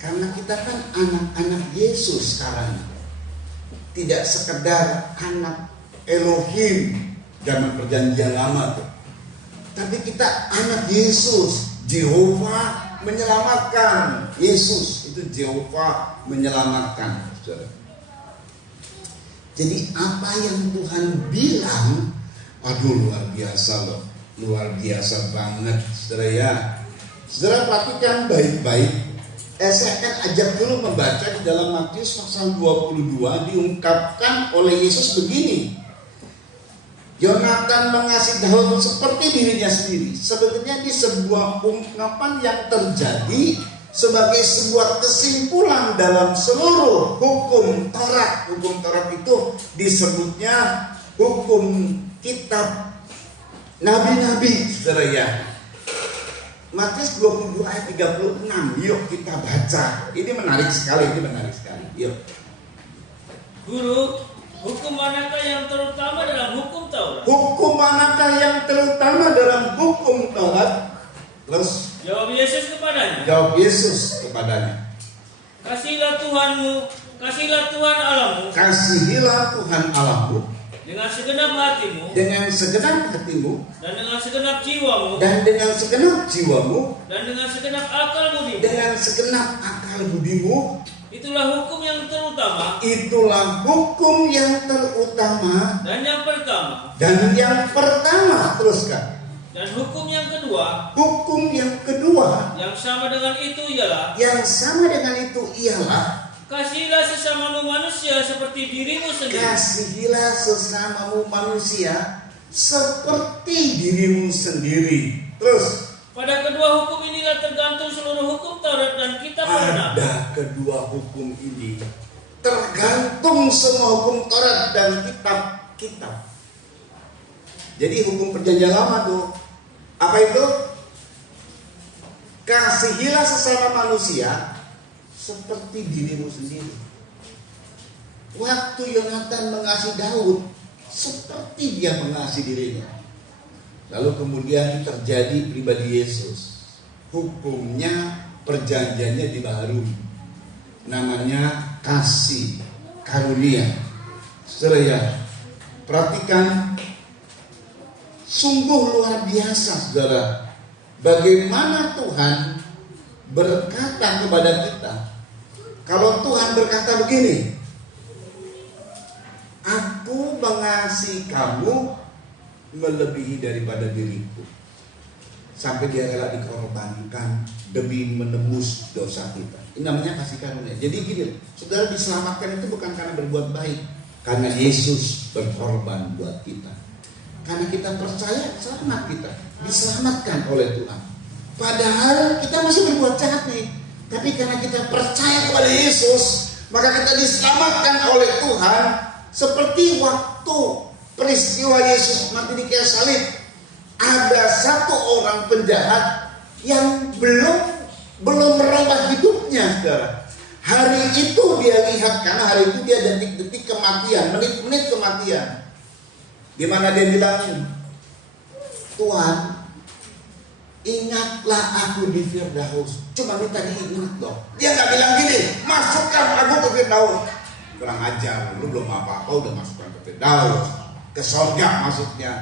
karena kita kan anak-anak Yesus sekarang, tidak sekedar anak Elohim zaman perjanjian lama tuh, tapi kita anak Yesus. Jehovah menyelamatkan. Yesus itu Jehovah menyelamatkan, saudara. Jadi apa yang Tuhan bilang, aduh luar biasa loh, luar biasa banget, saudara ya. Saudara perhatikan baik-baik. Saya akan ajak dulu membaca di dalam Matius pasal 22, diungkapkan oleh Yesus begini. Yonatan mengasihi Daud seperti dirinya sendiri. Sebetulnya di sebuah ungkapan yang terjadi sebagai sebuah kesimpulan dalam seluruh hukum Taurat. Hukum Taurat itu disebutnya hukum kitab nabi-nabi, saudara ya. Matius 22 ayat 36. Yuk kita baca. Ini menarik sekali, Yuk. Guru, hukum manakah yang terutama dalam hukum Taurat? Hukum manakah yang terutama dalam hukum Taurat? Terus Jawab Yesus kepadanya. Kasihilah Tuhan Allahmu. Kasihilah Tuhan Allahmu Dengan segenap hatimu. dengan segenap hatimu Dan dengan segenap jiwamu. dan dengan segenap jiwamu Dan dengan segenap akal budimu. dengan segenap akal budimu. Itulah hukum yang terutama. Itulah hukum yang terutama Dan yang pertama. dan yang pertama. Teruskan. Dan hukum yang kedua. Hukum yang kedua Yang sama dengan itu ialah. Kasihilah sesamamu manusia seperti dirimu sendiri. Kasihilah sesamamu manusia seperti dirimu sendiri. Terus, Pada kedua hukum inilah tergantung seluruh hukum Taurat dan kitab kebenaran. pada kedua hukum ini tergantung semua hukum Taurat dan kitab-kitab. Jadi hukum perjanjian lama tuh apa itu? Kasihilah sesama manusia seperti dirimu sendiri. Waktu Yonatan mengasihi Daud, seperti dia mengasihi dirinya. Lalu kemudian terjadi pribadi Yesus. Hukumnya, perjanjiannya dibaharui. Namanya kasih karunia. Saudara ya, perhatikan, sungguh luar biasa, saudara. Bagaimana Tuhan berkata kepada kita. Kalau Tuhan berkata begini, aku mengasihi kamu melebihi daripada diriku, sampai dia rela dikorbankan demi menembus dosa kita. Ini namanya kasih karunia. Jadi gini, saudara, diselamatkan itu bukan karena berbuat baik, karena Yesus berkorban buat kita. Karena kita percaya, selamat kita diselamatkan oleh Tuhan. Padahal kita masih berbuat jahat nih, tapi karena kita percaya kepada Yesus, maka kita diselamatkan oleh Tuhan. Seperti waktu peristiwa Yesus mati di kayu salib, ada satu orang penjahat yang belum merubah hidupnya, saudara. Hari itu dia lihat, karena hari itu dia detik-detik kematian, menit-menit kematian, di mana dia bilang, Tuhan, ingatlah aku di Firdaus. Cuma minta diingat loh. Dia nggak bilang gini, masukkan aku ke Firdaus. Kurang ajar, lu belum apa-apa udah masukkan ke Firdaus, ke surga maksudnya.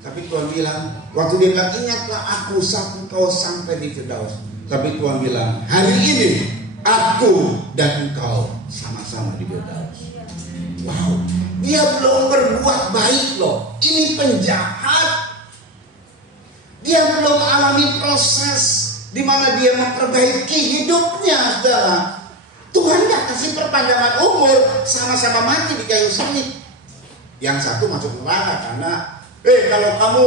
Tapi Tuhan bilang, waktu dia bilang ingatlah aku saat engkau sampai di Firdaus. Tapi Tuhan bilang, hari ini aku dan engkau sama-sama di Firdaus. Wow, dia belum berbuat baik loh. Ini penjahat. Dia belum alami proses di mana dia memperbaiki hidupnya, saudara. Tuhan gak kasih perpanjangan umur, sama-sama mati di kayu salib. Yang satu masuk neraka karena kalau kamu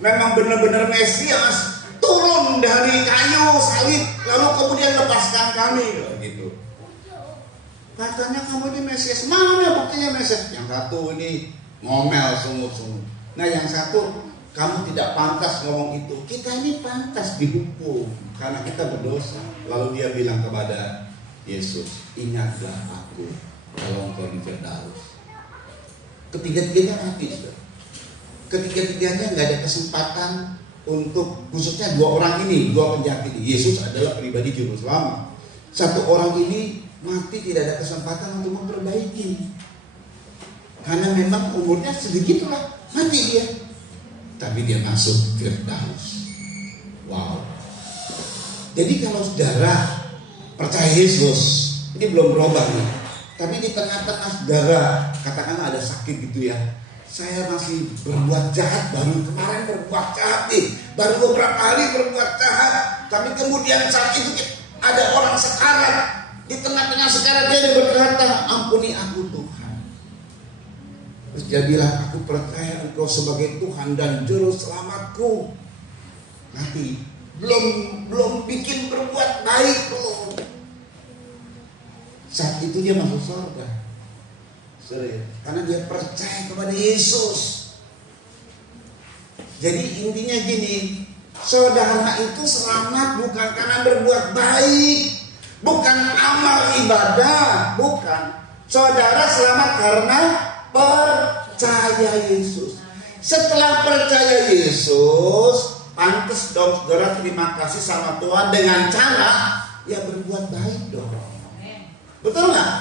memang benar-benar Mesias, turun dari kayu salib, lalu kemudian lepaskan kami, gitu. Katanya kamu ini Mesias, mana buktinya Mesias? Yang satu ini ngomel sungguh-sungguh. Nah yang satu, kamu tidak pantas ngomong itu. Kita ini pantas dihukum karena kita berdosa. Lalu dia bilang kepada Yesus, ingatlah aku kalau engkau di Firdaus. Ketiga-tiganya mati, saudara. Ketiga-tiganya nggak ada kesempatan untuk, khususnya dua orang ini, dua penjahat ini. Yesus adalah pribadi juru selamat. Satu orang ini mati tidak ada kesempatan untuk memperbaiki, karena memang umurnya sedikitlah, mati dia. Tapi dia masuk Firdaus. Wow. Jadi kalau saudara percaya Yesus, ini belum berubah nih, tapi di tengah-tengah saudara katakanlah ada sakit gitu ya, saya masih berbuat jahat, baru kemarin berbuat jahat nih, baru beberapa hari berbuat jahat, Tapi kemudian saat itu ada orang sekarat. Di tengah-tengah sekarat dia berkata, ampuni aku Tuhan. Terus dia bilang, aku percaya Engkau sebagai Tuhan dan Juru Selamatku. Nanti belum bikin berbuat baik belum. Saat itu dia masuk surga. Serius. Karena dia percaya kepada Yesus. Jadi intinya gini, saudara itu selamat bukan karena berbuat baik, bukan amal ibadah, bukan. Saudara selamat karena percaya Yesus. Setelah percaya Yesus, pantas dong saudara terima kasih sama Tuhan dengan cara ya berbuat baik dong. Betul nggak?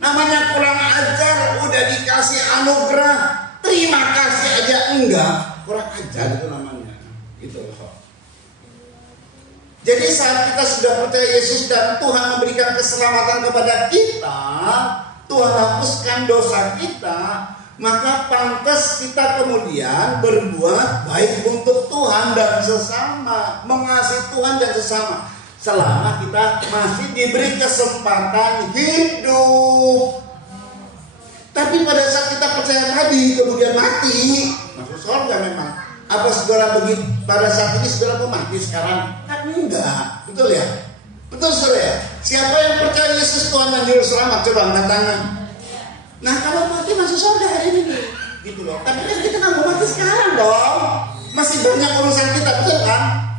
Namanya kurang ajar udah dikasih anugerah, terima kasih aja enggak, kurang ajar itu namanya. Gitu loh. Jadi saat kita sudah percaya Yesus dan Tuhan memberikan keselamatan kepada kita, Tuhan hapuskan dosa kita, maka pantas kita kemudian berbuat baik untuk Tuhan dan sesama, mengasihi Tuhan dan sesama. Selama kita masih diberi kesempatan hidup. Tapi pada saat kita percaya tadi kemudian mati, masuk surga memang. Apa saudara begitu pada saat ini saudara mau mati sekarang? Kan enggak, betul ya? Betul saudara ya? Siapa yang percaya Yesus Tuhan dan Juru Selamat? Coba angkat tangan. Nah kalau mati masuk surga hari ini, gitu loh. Tapi kan kita nggak mau mati sekarang dong. Masih banyak urusan kita, betul kan?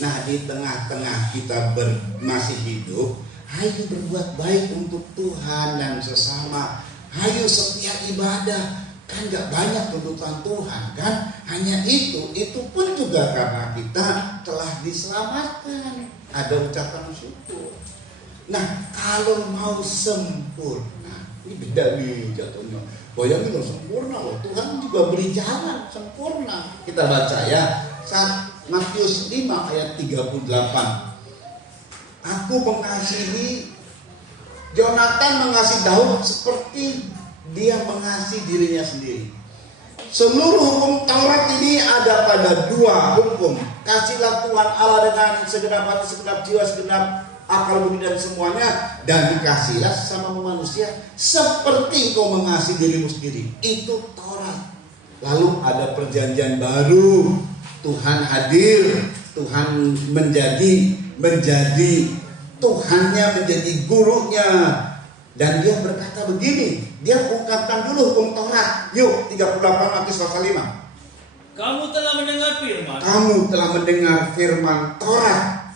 Nah di tengah-tengah kita masih hidup, ayo berbuat baik untuk Tuhan dan sesama. Ayo setia ibadah. Kan gak banyak tuntutan Tuhan kan. Hanya itu pun juga karena kita telah diselamatkan. Ada ucapan syukur. Nah kalau mau sempurna, ini beda nih jatuhnya. Bayangin loh sempurna loh. Tuhan juga beri jalan sempurna. Kita baca ya saat Matius 5 ayat 38. Aku mengasihi, Jonathan mengasihi Daud seperti dia mengasihi dirinya sendiri. Seluruh hukum Taurat ini ada pada dua hukum. Kasihlah Tuhan Allah dengan segenap hati, segenap jiwa, segenap akal budi dan semuanya. Dan dikasihlah sesama manusia seperti engkau mengasihi dirimu sendiri. Itu Taurat. Lalu ada perjanjian baru. Tuhan hadir, Tuhan menjadi Tuhannya, menjadi gurunya. Dan dia berkata begini, dia ungkapkan dulu hukum Taurat. Yuk 38 Matius pasal 5. Kamu telah mendengar firman. Kamu telah mendengar firman Taurat.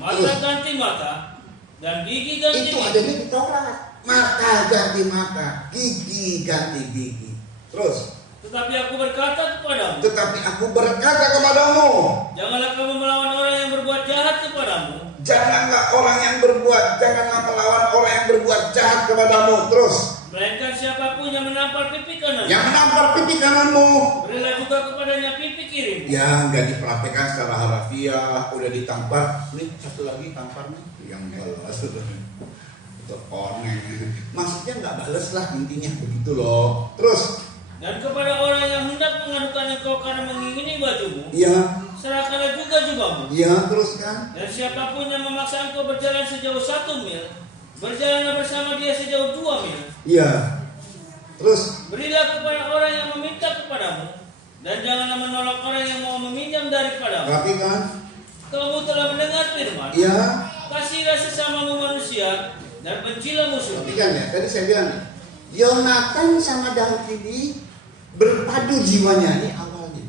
Mata ganti mata dan gigi ganti itu gigi. adanya di Taurat. Mata ganti mata, gigi ganti gigi. Terus. Tetapi aku berkata kepadamu. Janganlah kamu melawan orang yang berbuat jahat kepadamu. Janganlah melawan orang yang berbuat jahat kepadamu. Terus. Melainkan siapapun yang menampar pipi kananmu. Berilah juga kepadanya pipi kirimu. Ya nggak diperhatikan secara harafiah, udah ditampar. Ini satu lagi tamparnya yang balas. Itu oneng. Maksudnya nggak balas lah intinya begitu loh. Terus. Dan kepada orang yang hendak mengadukan engkau karena mengingini bajumu, ya, serahkanlah juga jubahmu. Ya, terus kan. Dan siapapun yang memaksa engkau berjalan sejauh 1 mil, berjalanlah bersama dia sejauh 2 mil. Ya. Terus. Berilah kepada orang yang meminta kepadamu, dan janganlah menolak orang yang mau meminjam daripadamu. Perhatikan. Kamu telah mendengar firman. Ya. Kasihlah sesamamu manusia dan bencilah musuh. Perhatikan ya. Tadi saya bilang nih, Jonathan sama Daud ini berpadu jiwanya, ini awalnya.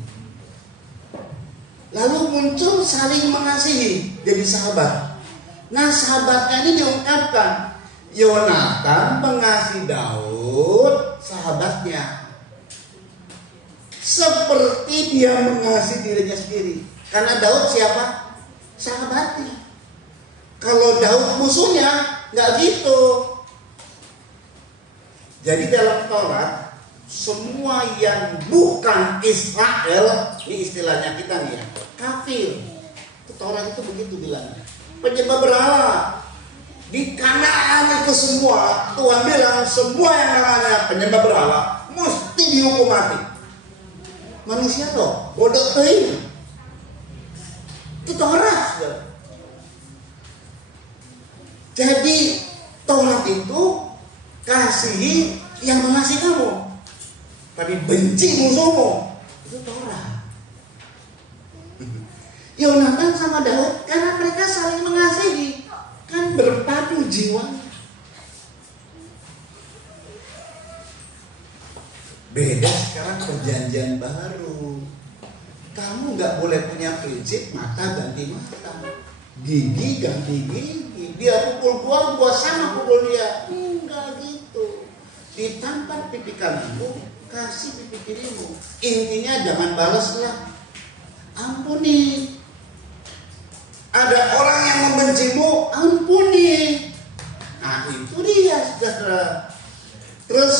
Lalu muncul saling mengasihi, jadi sahabat. Nah sahabatnya ini diungkapkan. Jonathan mengasihi Daud, sahabatnya. Seperti dia mengasihi dirinya sendiri. Karena Daud siapa? Sahabatnya. Kalau Daud musuhnya, nggak gitu. Jadi dalam Taurat, semua yang bukan Israel, ini istilahnya kita nih ya, kafir. Taurat itu begitu bilangnya. Penyembah berhala. Di Kanaan itu semua, Tuhan bilang semua yang namanya penyembah berhala mesti dihukum mati. Manusia loh, bodoh tuh. Itu Taurat, saudara. Jadi Taurat itu kasihi yang mengasihi kamu, tapi benci musuhmu. Itu Taurat. Yonatan sama Daud karena mereka saling mengasihi, kan berpadu jiwa. Beda sekarang perjanjian baru. Kamu nggak boleh punya prinsip mata ganti mata, gigi ganti gigi. Dia pukul gua sama pukul dia. Enggak gitu. Ditampar pipi kananmu, kasih pipi kirimu. Intinya jangan balaslah, ampuni. Ada orang yang membencimu, ampuni. Nah itu dia, saudara. Terus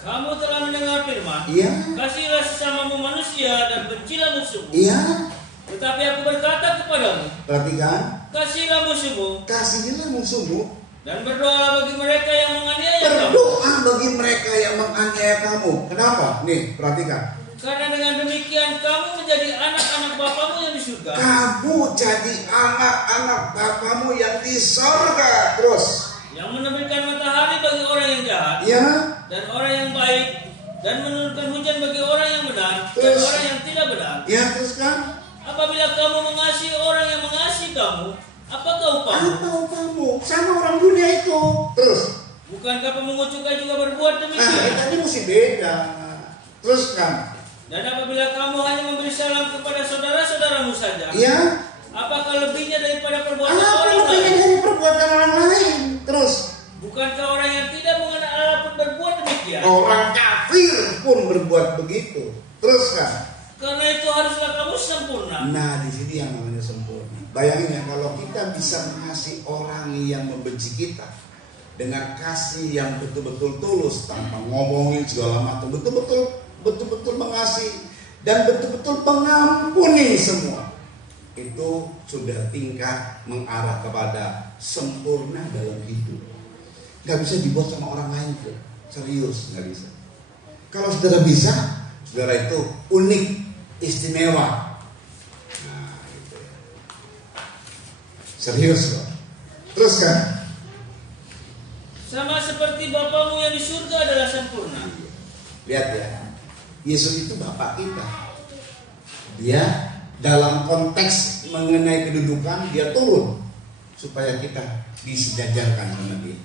kamu telah mendengar firman, iya, kasihlah sesamamu manusia dan bencilah musuhmu. iya. Tetapi aku berkata kepadamu, Perhatikan, kasihlah musuhmu kasihilah musuhmu, dan berdoalah bagi mereka yang menganiaya kamu. berdoa bagi mereka yang menganiaya kamu. Kenapa? Nih, perhatikan. Karena dengan demikian kamu menjadi anak-anak Bapamu yang di surga. Kamu jadi anak-anak Bapamu yang di sorga. Terus, Yang menerbitkan matahari bagi orang yang jahat ya, dan orang yang baik, dan menurunkan hujan bagi orang yang benar dan Terus. orang yang tidak benar. ya terus kan? Apabila kamu mengasihi orang yang mengasihi kamu, apakah upahmu? Apa upamu? Sama orang dunia itu. Terus, Bukankah pemungut cukai juga berbuat nah demikian? tadi mesti beda. Terus kan? Dan apabila kamu hanya memberi salam kepada saudara-saudaramu saja, Ya, apakah lebihnya daripada perbuatan apa orang lebihnya lain? dari perbuatan orang lain? Terus, Bukankah orang yang tidak mengenal Allah pun berbuat demikian? orang kafir pun berbuat begitu. Terus kan? Karena itu haruslah kamu sempurna. Nah, di sini yang namanya sempurna. Bayangin ya, kalau kita bisa mengasihi orang yang membenci kita dengan kasih yang betul-betul tulus, tanpa ngomongin segala macam, betul-betul mengasihi dan betul-betul mengampuni semua, itu sudah tingkat mengarah kepada sempurna dalam hidup. Gak bisa dibuat sama orang lain tuh, serius gak bisa. Kalau saudara bisa, saudara itu unik, istimewa. Nah, gitu ya. Serius loh. Terus kan? Sama seperti Bapamu yang di surga adalah sempurna. Lihat ya, Yesus itu Bapak kita. Dia dalam konteks mengenai kedudukan, dia turun supaya kita disejajarkan sama dia.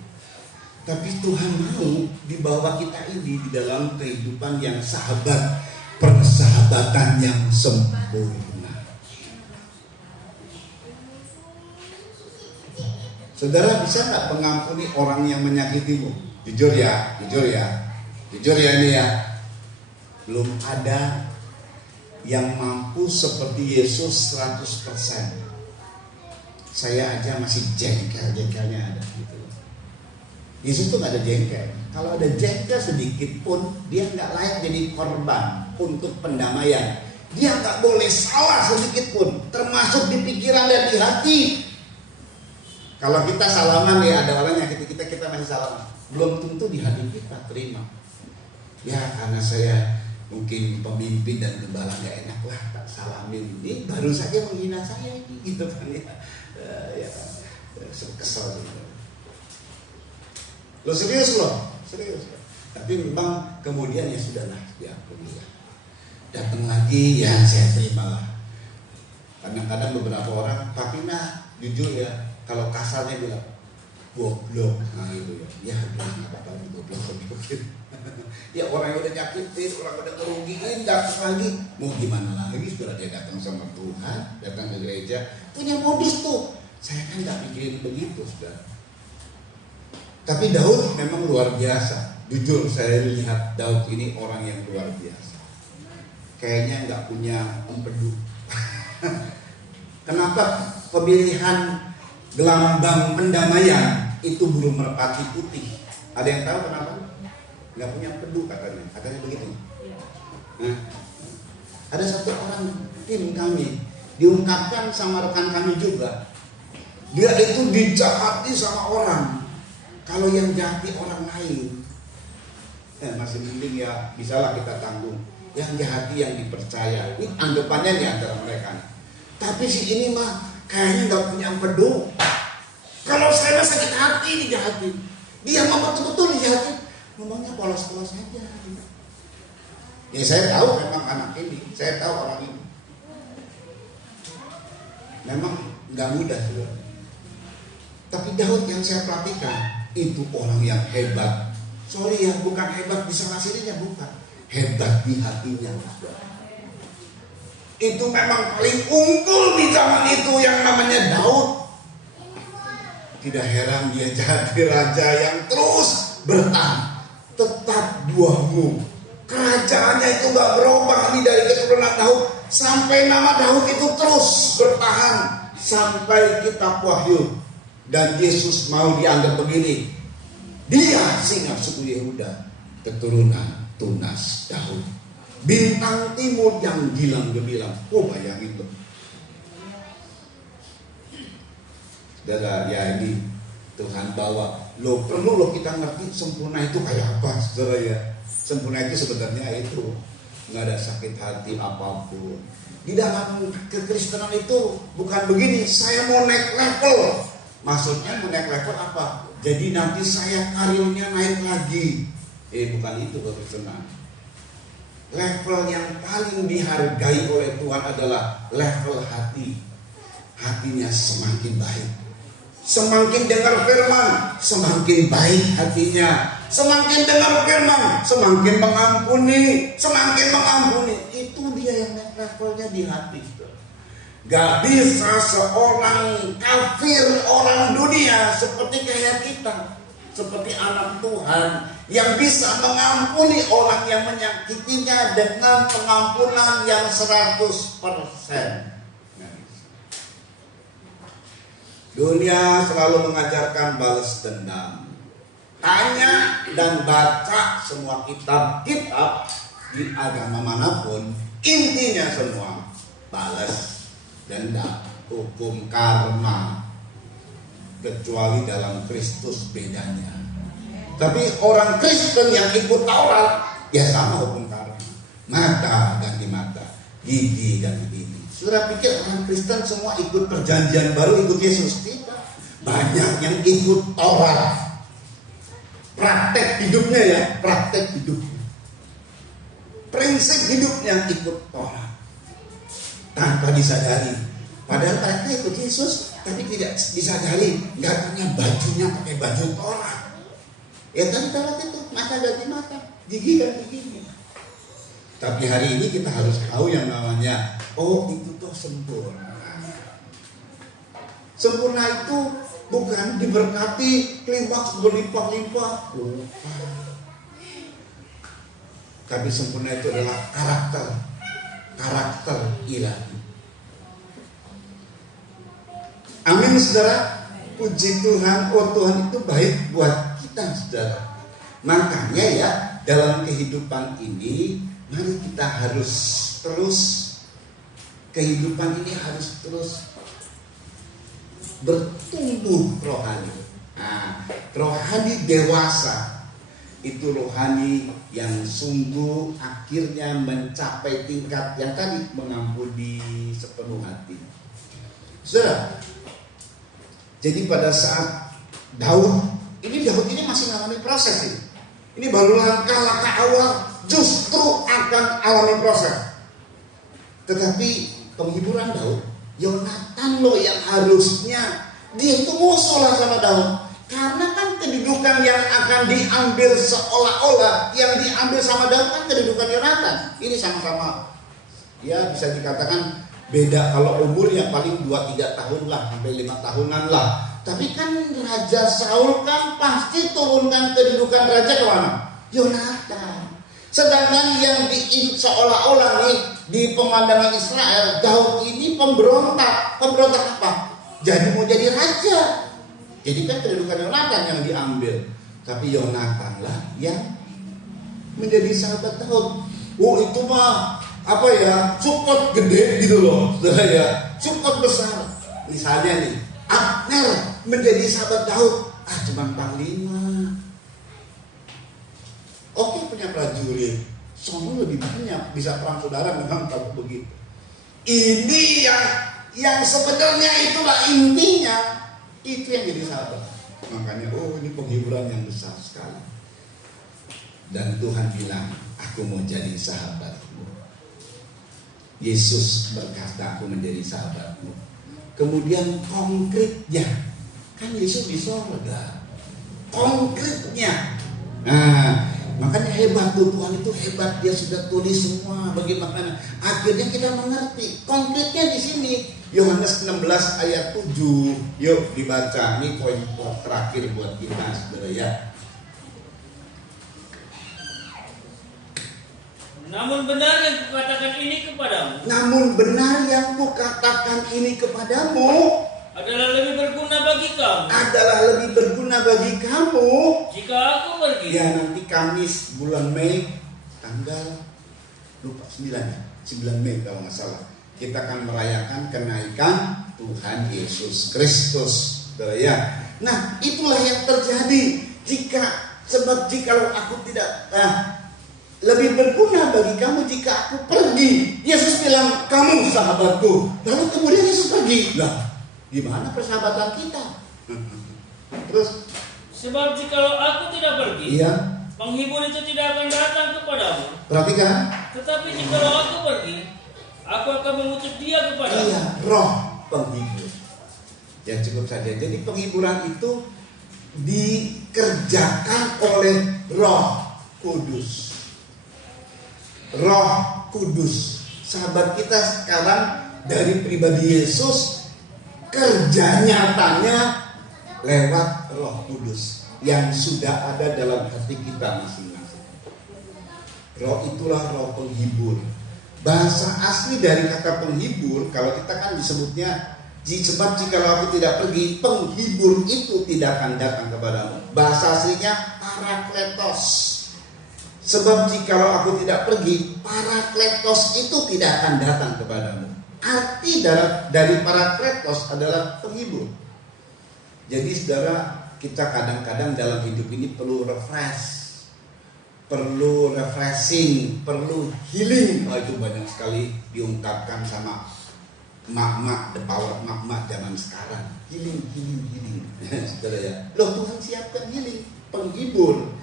Tapi Tuhan mau dibawa kita ini di dalam kehidupan yang sahabat, persahabatan yang sempurna. Saudara bisa nggak mengampuni orang yang menyakitimu? Jujur ya ini ya. Belum ada yang mampu seperti Yesus 100%. Saya aja masih jengkel-jengkelnya ada gitu. Yesus tuh gak ada jengkel. Kalau ada jengkel sedikit pun, dia gak layak jadi korban untuk pendamaian. Dia gak boleh salah sedikit pun, termasuk di pikiran dan di hati. Kalau kita salaman ya, ada orang nyakiti kita, kita masih salaman. Belum tentu di hati kita terima. Ya karena saya mungkin pemimpin dan gembala gak enak lah, tak salamin. Ini baru saja menghina saya ini, gitu kan ya. Kesel gitu. Lo serius. Tapi memang kemudian ya sudahlah, diampuni ya. Datang lagi ya saya terima lah. Kadang-kadang beberapa orang, tapi jujur ya, kalau kasarnya bilang goblok, nah gitu ya. Ya nggak apa-apa goblok. Ya orang yang udah nyakitin, orang yang udah ngerugiin, datang lagi, mau gimana lagi? Sudah dia datang sama Tuhan, datang ke gereja, punya modus tuh. Saya kan nggak mikirin begitu, sudah. Tapi Daud memang luar biasa. Jujur saya lihat Daud ini orang yang luar biasa. Kayaknya nggak punya empedu. Kenapa pemilihan gelambang pendamaian itu burung merpati putih? Ada yang tahu kenapa? Nggak punya empedu katanya begitu. Nah, ada satu orang tim kami diungkapkan sama rekan kami juga. Dia itu dijahati sama orang. Kalau yang jahati orang lain, masih mending ya bisalah kita tanggung. yang di hati yang dipercaya. Ini anggapannya di antara mereka. Tapi si ini mah kayaknya nggak punya empedu. Kalau saya sakit hati dijahatin, dia mah betul-betul dijahatin, ngomongnya polos-polos aja. Ya saya tahu memang anak ini, saya tahu orang ini. Memang nggak mudah juga. Tapi Daud yang saya perhatikan itu orang yang hebat. Sorry ya, bukan hebat di sana sininya, bukan. Hebat di hatinya. Itu memang paling unggul di zaman itu yang namanya Daud. Tidak heran dia jadi raja yang terus bertahan. Tetap buahmu. Kerajaannya itu gak berubah nih dari keturunan Daud. Sampai nama Daud itu terus bertahan. Sampai kitab Wahyu. Dan Yesus mau dianggap begini. Dia singa suku Yehuda, keturunan tunas Daud. Bintang timur yang gilang gemilang. Oh bayangin tuh. Saudara, ya ini Tuhan bawa. Lo perlu lo kita ngerti sempurna itu kayak apa, saudara ya. Sempurna itu sebenarnya itu nggak ada sakit hati apapun. Di dalam kekristenan itu bukan begini. Saya mau naik level. Maksudnya mau naik level apa? Jadi nanti saya karirnya naik lagi. Bukan itu kekristenan. Level yang paling dihargai oleh Tuhan adalah level hati. Hatinya semakin baik. Semakin dengar firman, semakin baik hatinya. Semakin dengar firman, semakin mengampuni. Semakin mengampuni. Itu dia yang naik levelnya di hati. Gak bisa seorang kafir, orang dunia seperti kayak kita, seperti anak Tuhan yang bisa mengampuni orang yang menyakitinya dengan pengampunan yang 100%. Dunia selalu mengajarkan balas dendam. Tanya dan baca semua kitab-kitab di agama manapun, intinya semua balas dendam, hukum karma. Kecuali dalam Kristus bedanya. Tapi orang Kristen yang ikut Taurat, ya sama hukum karma. Mata ganti mata, gigi ganti gigi. Saudara pikir orang Kristen semua ikut perjanjian baru, ikut Yesus? Tidak. Banyak yang ikut Taurat. Praktek hidupnya ya, praktek hidupnya. Prinsip hidupnya ikut Taurat. Tanpa disadari. Padahal mereka ikut Yesus, tapi tidak disadari. Nggak punya bajunya pakai baju Taurat. Ya tadi Taurat itu, mata ganti mata, gigi ganti gigi. Tapi hari ini kita harus tahu yang namanya, oh itu tuh sempurna. Sempurna itu bukan diberkati kelimpah berlimpah-limpah. Tapi sempurna itu adalah karakter ilahi. Amin saudara. Puji Tuhan, oh Tuhan itu baik buat kita saudara. Makanya ya dalam kehidupan ini, mari kita harus terus, kehidupan ini harus terus bertumbuh rohani. Nah, rohani dewasa itu rohani yang sungguh akhirnya mencapai tingkat yang tadi, mengampuni sepenuh hati. Saudara, jadi pada saat Daud ini masih mengalami proses ini. Ini baru langkah-langkah awal, justru akan alami proses. Tetapi penghiburan Daud, Yonatan loh yang harusnya dia itu musuh lah sama Daud. Karena kan kedudukan yang akan diambil seolah-olah yang diambil sama Daud kan kedudukan Yonatan. Ini sama-sama, ya bisa dikatakan beda, kalau umur yang paling 2-3 tahun lah, sampai 5 tahunan lah. Tapi kan Raja Saul kan pasti turunkan kedudukan raja ke mana? Yonatan. Sedangkan yang seolah-olah nih di pemandangan Israel, Daud ini pemberontak. Pemberontak apa? Jadi mau jadi raja. Jadi kan kedudukan Yonatan yang diambil. Tapi Yonatan lah yang menjadi sahabat Daud. Oh itu mah apa ya, support gede gitu loh, saudara ya, support besar. Misalnya nih, Abner menjadi sahabat Daud, cuma panglima. Oke punya prajurit sono lebih banyak, bisa perang saudara memang kalau begitu. Ini yang sebenarnya itulah intinya, itu yang jadi sahabat. Makanya ini penghiburan yang besar sekali. Dan Tuhan bilang, aku mau jadi sahabatmu. Yesus berkata, aku menjadi sahabatmu. Kemudian konkretnya, kan Yesus di sorga. Konkretnya, nah makanya hebat tuh, Tuhan itu hebat, dia sudah tulis semua bagaimana. Akhirnya kita mengerti. Konkretnya di sini Yohanes 16 ayat 7. Yuk dibaca, ini poin terakhir buat kita saudara ya. Namun benar yang kukatakan ini kepadamu. Namun benar yang kukatakan ini kepadamu adalah lebih berguna bagi kamu. Adalah lebih berguna bagi kamu. Jika aku pergi. Ya nanti Kamis bulan Mei tanggal lupa 9 Mei kalau nggak salah. Kita akan merayakan kenaikan Tuhan Yesus Kristus. Ya. Nah itulah yang terjadi sebab jikalau aku tidak lebih berguna bagi kamu jika aku pergi. Yesus bilang kamu sahabatku. Lalu kemudian Yesus pergi. Lah gimana persahabatan kita? Terus sebab jikalau aku tidak pergi, iya, penghibur itu tidak akan datang kepadamu. Perhatikan. Tetapi jikalau aku pergi, aku akan mengutus dia kepadamu. Iya, roh penghibur. Ya cukup saja. Jadi penghiburan itu dikerjakan oleh Roh Kudus. Roh Kudus. Sahabat kita sekarang dari pribadi Yesus, kerja nyatanya lewat Roh Kudus yang sudah ada dalam hati kita masing-masing. Roh itulah roh penghibur. Bahasa asli dari kata penghibur, kalau kita kan disebutnya, sebab jikalau aku tidak pergi, penghibur itu tidak akan datang kepadamu. Bahasa aslinya parakletos. Sebab jikalau aku tidak pergi, parakletos itu tidak akan datang kepadamu. Arti dari parakletos adalah penghibur. Jadi saudara, kita kadang-kadang dalam hidup ini perlu refreshing, perlu healing. Itu banyak sekali diungkapkan sama mak-mak, the power mak-mak zaman sekarang. Healing. Saudara ya. Loh, Tuhan siapkan healing, penghibur.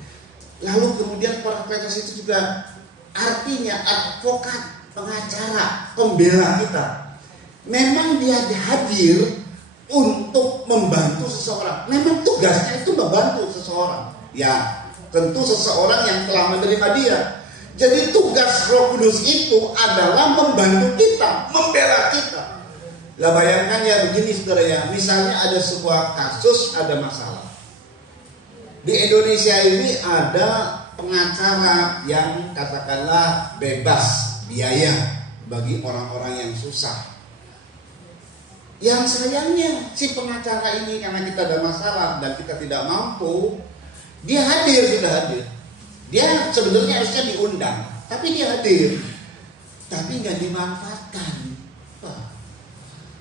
Lalu kemudian parakletos itu juga artinya advokat, pengacara, pembela kita. Memang dia hadir untuk membantu seseorang. Memang tugasnya itu membantu seseorang. Ya, tentu seseorang yang telah menerima dia. Jadi tugas Roh Kudus itu adalah membantu kita, membela kita. Lah bayangkan ya begini saudara ya. Misalnya ada sebuah kasus, ada masalah. Di Indonesia ini ada pengacara yang katakanlah bebas biaya bagi orang-orang yang susah. Yang sayangnya si pengacara ini karena kita ada masalah dan kita tidak mampu, dia sudah hadir. Dia sebenarnya harusnya diundang, tapi dia hadir. Tapi nggak dimanfaatkan. Wah,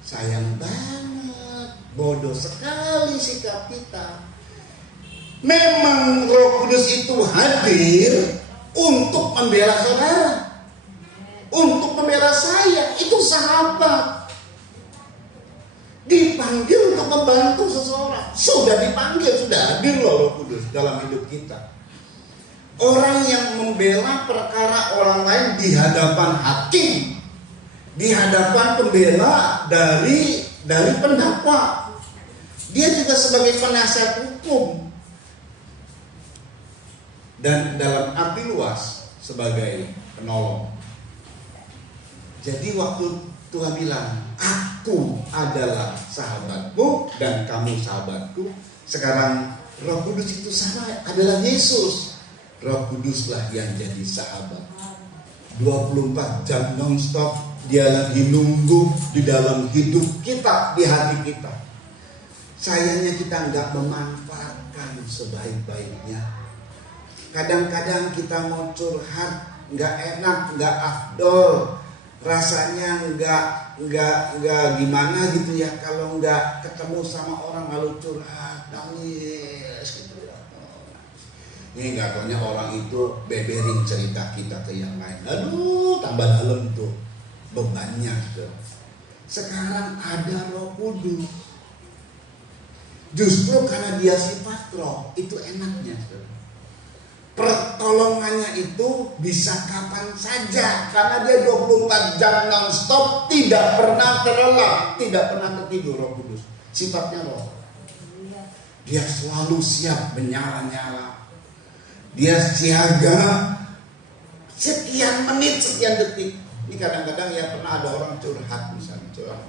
sayang banget, bodoh sekali sikap kita. Memang Roh Kudus itu hadir untuk membela saudara, untuk membela saya. Itu sahabat. Dipanggil untuk membantu seseorang. Sudah dipanggil, sudah hadir loh Roh Kudus dalam hidup kita. Orang yang membela perkara orang lain di hadapan hakim, di hadapan pembela dari pendakwa. Dia juga sebagai penasihat hukum. Dan dalam arti luas sebagai penolong. Jadi waktu Tuhan bilang, aku adalah sahabatmu dan kamu sahabatku. Sekarang Roh Kudus itu sama adalah Yesus. Roh Kuduslah yang jadi sahabat. 24 jam non-stop dia lagi nunggu di dalam hidup kita, di hati kita. Sayangnya kita nggak memanfaatkan sebaik-baiknya. Kadang-kadang kita mau curhat, nggak enak, nggak afdol, rasanya nggak gimana gitu ya kalau nggak ketemu sama orang lalu curhat, nangis gitu ya. Ini nggak taunya orang itu beberin cerita kita ke yang lain. Aduh, tambah dalam tuh bebannya. Sekarang ada Roh Kudus. Justru karena dia sifat roh, itu enaknya. Pertolongannya itu bisa kapan saja, karena dia 24 jam non-stop, tidak pernah terlelap, tidak pernah tertidur. Roh Kudus sifatnya roh. Dia selalu siap menyala-nyala. Dia siaga sekian menit, sekian detik. Ini kadang-kadang ya pernah ada orang curhat, misalnya curhat.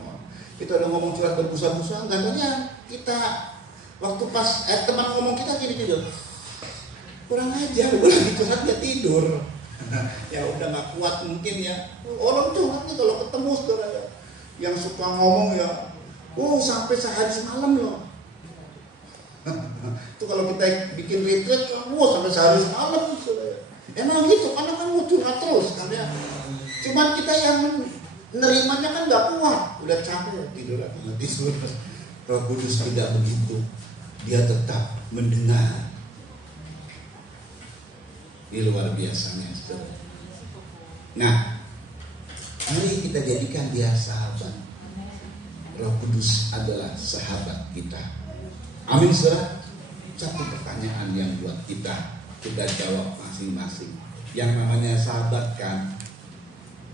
Kita udah ngomong curhat berbusa-busa, katanya kita waktu pas teman ngomong kita gini tidur. Kurang ajar, gue lagi curhat dia tidur. Ya udah nggak kuat mungkin ya. Orang curhat nih kalau ketemu saudara ya, yang suka ngomong ya, sampai sehari semalam loh. Itu kalau kita bikin retreat, sampai sehari semalam saudara. Emang gitu, karena kan mau curhat terus kan ya. Cuman kita yang nerimanya kan nggak kuat, udah capek tidur lagi tidur. Roh Kudus tidak begitu, dia tetap mendengar. Ini luar biasanya, saudara. Nah, mari kita jadikan dia sahabat. Roh Kudus adalah sahabat kita. Amin, saudara. Satu pertanyaan yang buat kita jawab masing-masing. Yang namanya sahabat kan,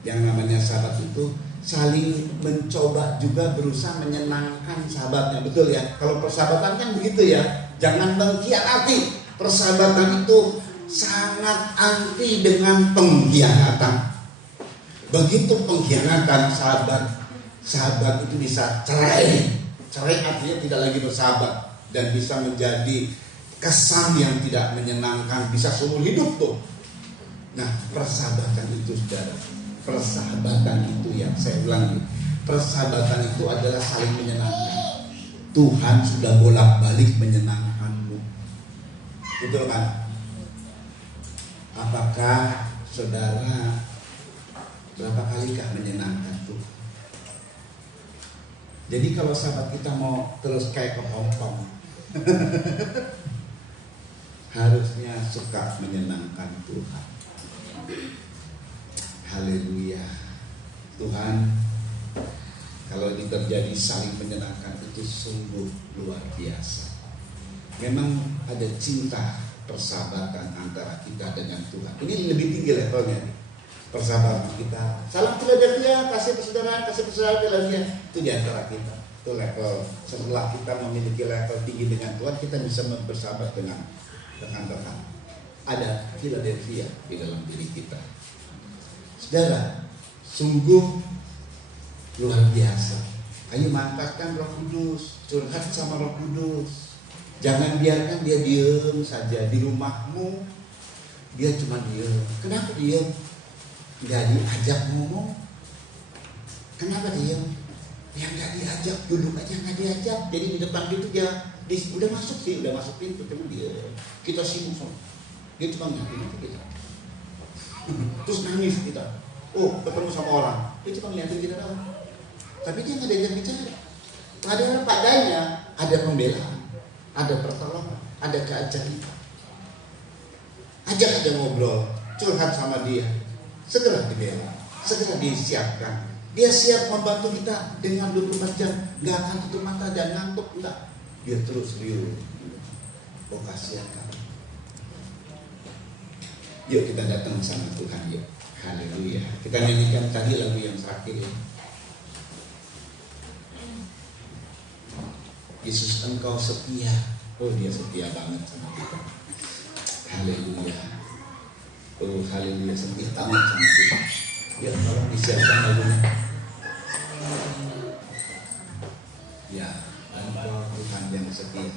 yang namanya sahabat itu saling mencoba juga berusaha menyenangkan sahabatnya, betul ya? Kalau persahabatan kan begitu ya, jangan mengkhianati. Persahabatan itu sangat anti dengan pengkhianatan. Begitu pengkhianatan, sahabat itu bisa cerai. Cerai artinya tidak lagi bersahabat dan bisa menjadi kesan yang tidak menyenangkan, bisa seumur hidup tuh. Nah, persahabatan itu saudara, persahabatan itu yang saya ulangi, persahabatan itu adalah saling menyenangkan. Tuhan sudah bolak-balik menyenangkanmu, betul kan? Apakah saudara berapa kalikah menyenangkan Tuhan? Jadi kalau sahabat kita mau terus kayak kepompong, harusnya suka menyenangkan Tuhan. Haleluya. Tuhan, kalau ini terjadi saling menyenangkan itu sungguh luar biasa. Memang ada cinta persahabatan antara kita dengan Tuhan. Ini lebih tinggi levelnya. Persahabatan kita, salam Philadelphia, kasih persaudaraan Philadelphia, itu di antara kita. Itu level. Setelah kita memiliki level tinggi dengan Tuhan, kita bisa bersahabat dengan Tuhan. Ada Philadelphia di dalam diri kita. Saudara, sungguh luar biasa. Ayo mantapkan Roh Kudus, curhat sama Roh Kudus. Jangan biarkan dia diem saja di rumahmu. Dia cuma diem. Kenapa diem? Gak diajak ngomong. Kenapa diem? Yang gak diajak duduk aja gak diajak. Jadi di depan gitu dia udah masuk pintu, cuma dia. Kita sibuk sama. Dia cuma ngeliatin kita. Terus nangis kita. Ketemu sama orang. Dia cuma ngeliatin kita doang. Tapi dia gak diajak bicara. Ada padanya, ada pembelaan, ada pertolongan, ada keajaiban. Ajak aja ngobrol, curhat sama dia. Segera dibela, segera disiapkan. Dia siap membantu kita dengan 24 jam. Gak akan tutup mata dan ngantuk, enggak. Dia terus riuh. Kasihan kamu. Yuk kita datang sama Tuhan, yuk. Haleluya. Kita nyanyikan tadi lagu yang terakhir ya. Yesus, engkau setia. Dia setia banget sama kita. Haleluya. Haleluya, setia banget sama kita. Ya, tolong disiapkan lagunya. Ya, engkau Tuhan yang setia.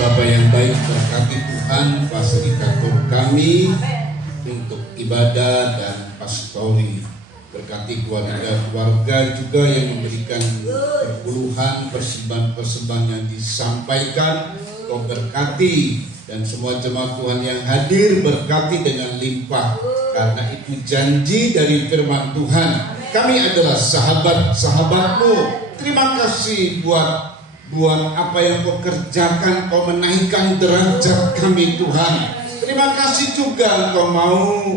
Bapa yang baik, berkati Tuhan fasilitator kami untuk ibadah dan pastori. Berkati keluarga juga yang memberikan perpuluhan, persembahan yang disampaikan. Kau berkati dan semua jemaat Tuhan yang hadir, berkati dengan limpah. Karena itu janji dari firman Tuhan. Kami adalah sahabat-sahabatmu. Terima kasih buat apa yang kau kerjakan. Kau menaikkan derajat kami Tuhan. Terima kasih juga kau mau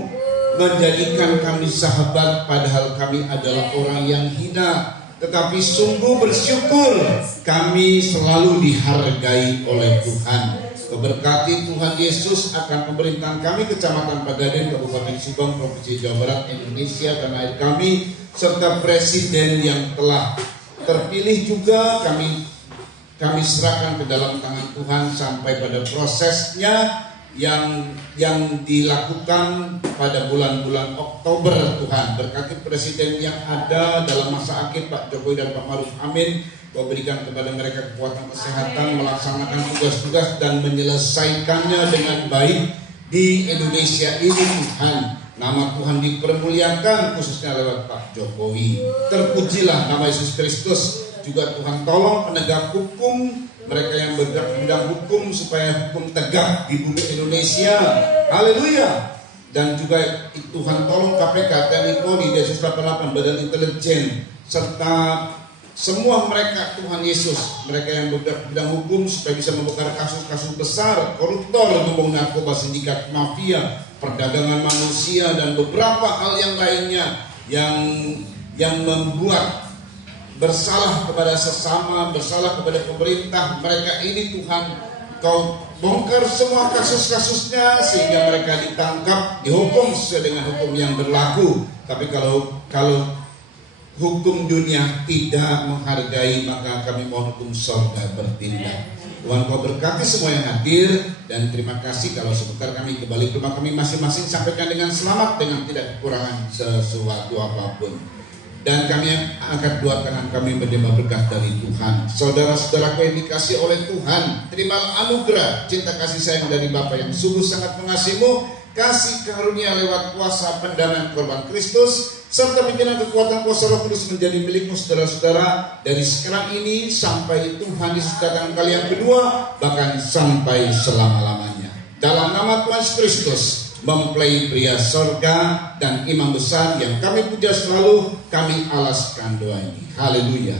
menjadikan kami sahabat, padahal kami adalah orang yang hina. tetapi sungguh bersyukur kami selalu dihargai oleh Tuhan. Keberkati Tuhan Yesus akan pemerintahan kami, Kecamatan Pagaden, Kabupaten Subang, Provinsi Jawa Barat, Indonesia, tanah air kami, serta Presiden yang telah terpilih juga kami serahkan ke dalam tangan Tuhan sampai pada prosesnya yang dilakukan pada bulan-bulan Oktober. Tuhan berkati Presiden yang ada dalam masa akhir, Pak Jokowi dan Pak Maruf Amin. Kau berikan kepada mereka kekuatan kesehatan melaksanakan tugas-tugas dan menyelesaikannya dengan baik di Indonesia ini. Tuhan, nama Tuhan dipermuliakan khususnya lewat Pak Jokowi. Terpujilah nama Yesus Kristus. Juga Tuhan tolong penegak hukum, mereka yang bergerak di bidang hukum, supaya hukum tegak di bumi Indonesia. Haleluya. Dan juga Tuhan tolong KPK, TNI Polri, Densus 88, Badan Intelijen, serta semua mereka, Tuhan Yesus, mereka yang bergerak di bidang hukum, supaya bisa membongkar kasus-kasus besar, koruptor, gembong narkoba, sindikat mafia, perdagangan manusia, dan beberapa hal yang lainnya yang membuat bersalah kepada sesama, bersalah kepada pemerintah. Mereka ini Tuhan, Kau bongkar semua kasus-kasusnya sehingga mereka ditangkap, dihukum sesuai dengan hukum yang berlaku. Tapi kalau hukum dunia tidak menghargai, maka kami mohon hukum surga bertindak. Tuhan, Kau berkati semua yang hadir, dan terima kasih kalau sebentar kami kembali ke rumah kami masing-masing, sampaikan dengan selamat, dengan tidak kekurangan sesuatu apapun. Dan kami angkat dua tangan kami menerima berkah dari Tuhan. Saudara-saudaraku yang dikasih oleh Tuhan, terimalah anugerah cinta kasih sayang dari Bapa yang sungguh sangat mengasihimu, kasih karunia lewat kuasa pendamaian korban Kristus, serta pikiran kekuatan kuasa Roh Kudus menjadi milikmu saudara-saudara, dari sekarang ini sampai Tuhan Yesus datang kali yang kedua, bahkan sampai selama-lamanya. Dalam nama Tuhan Yesus Kristus, mempelai pria sorga dan imam besar yang kami puja selalu, kami alaskan doa ini. Haleluya.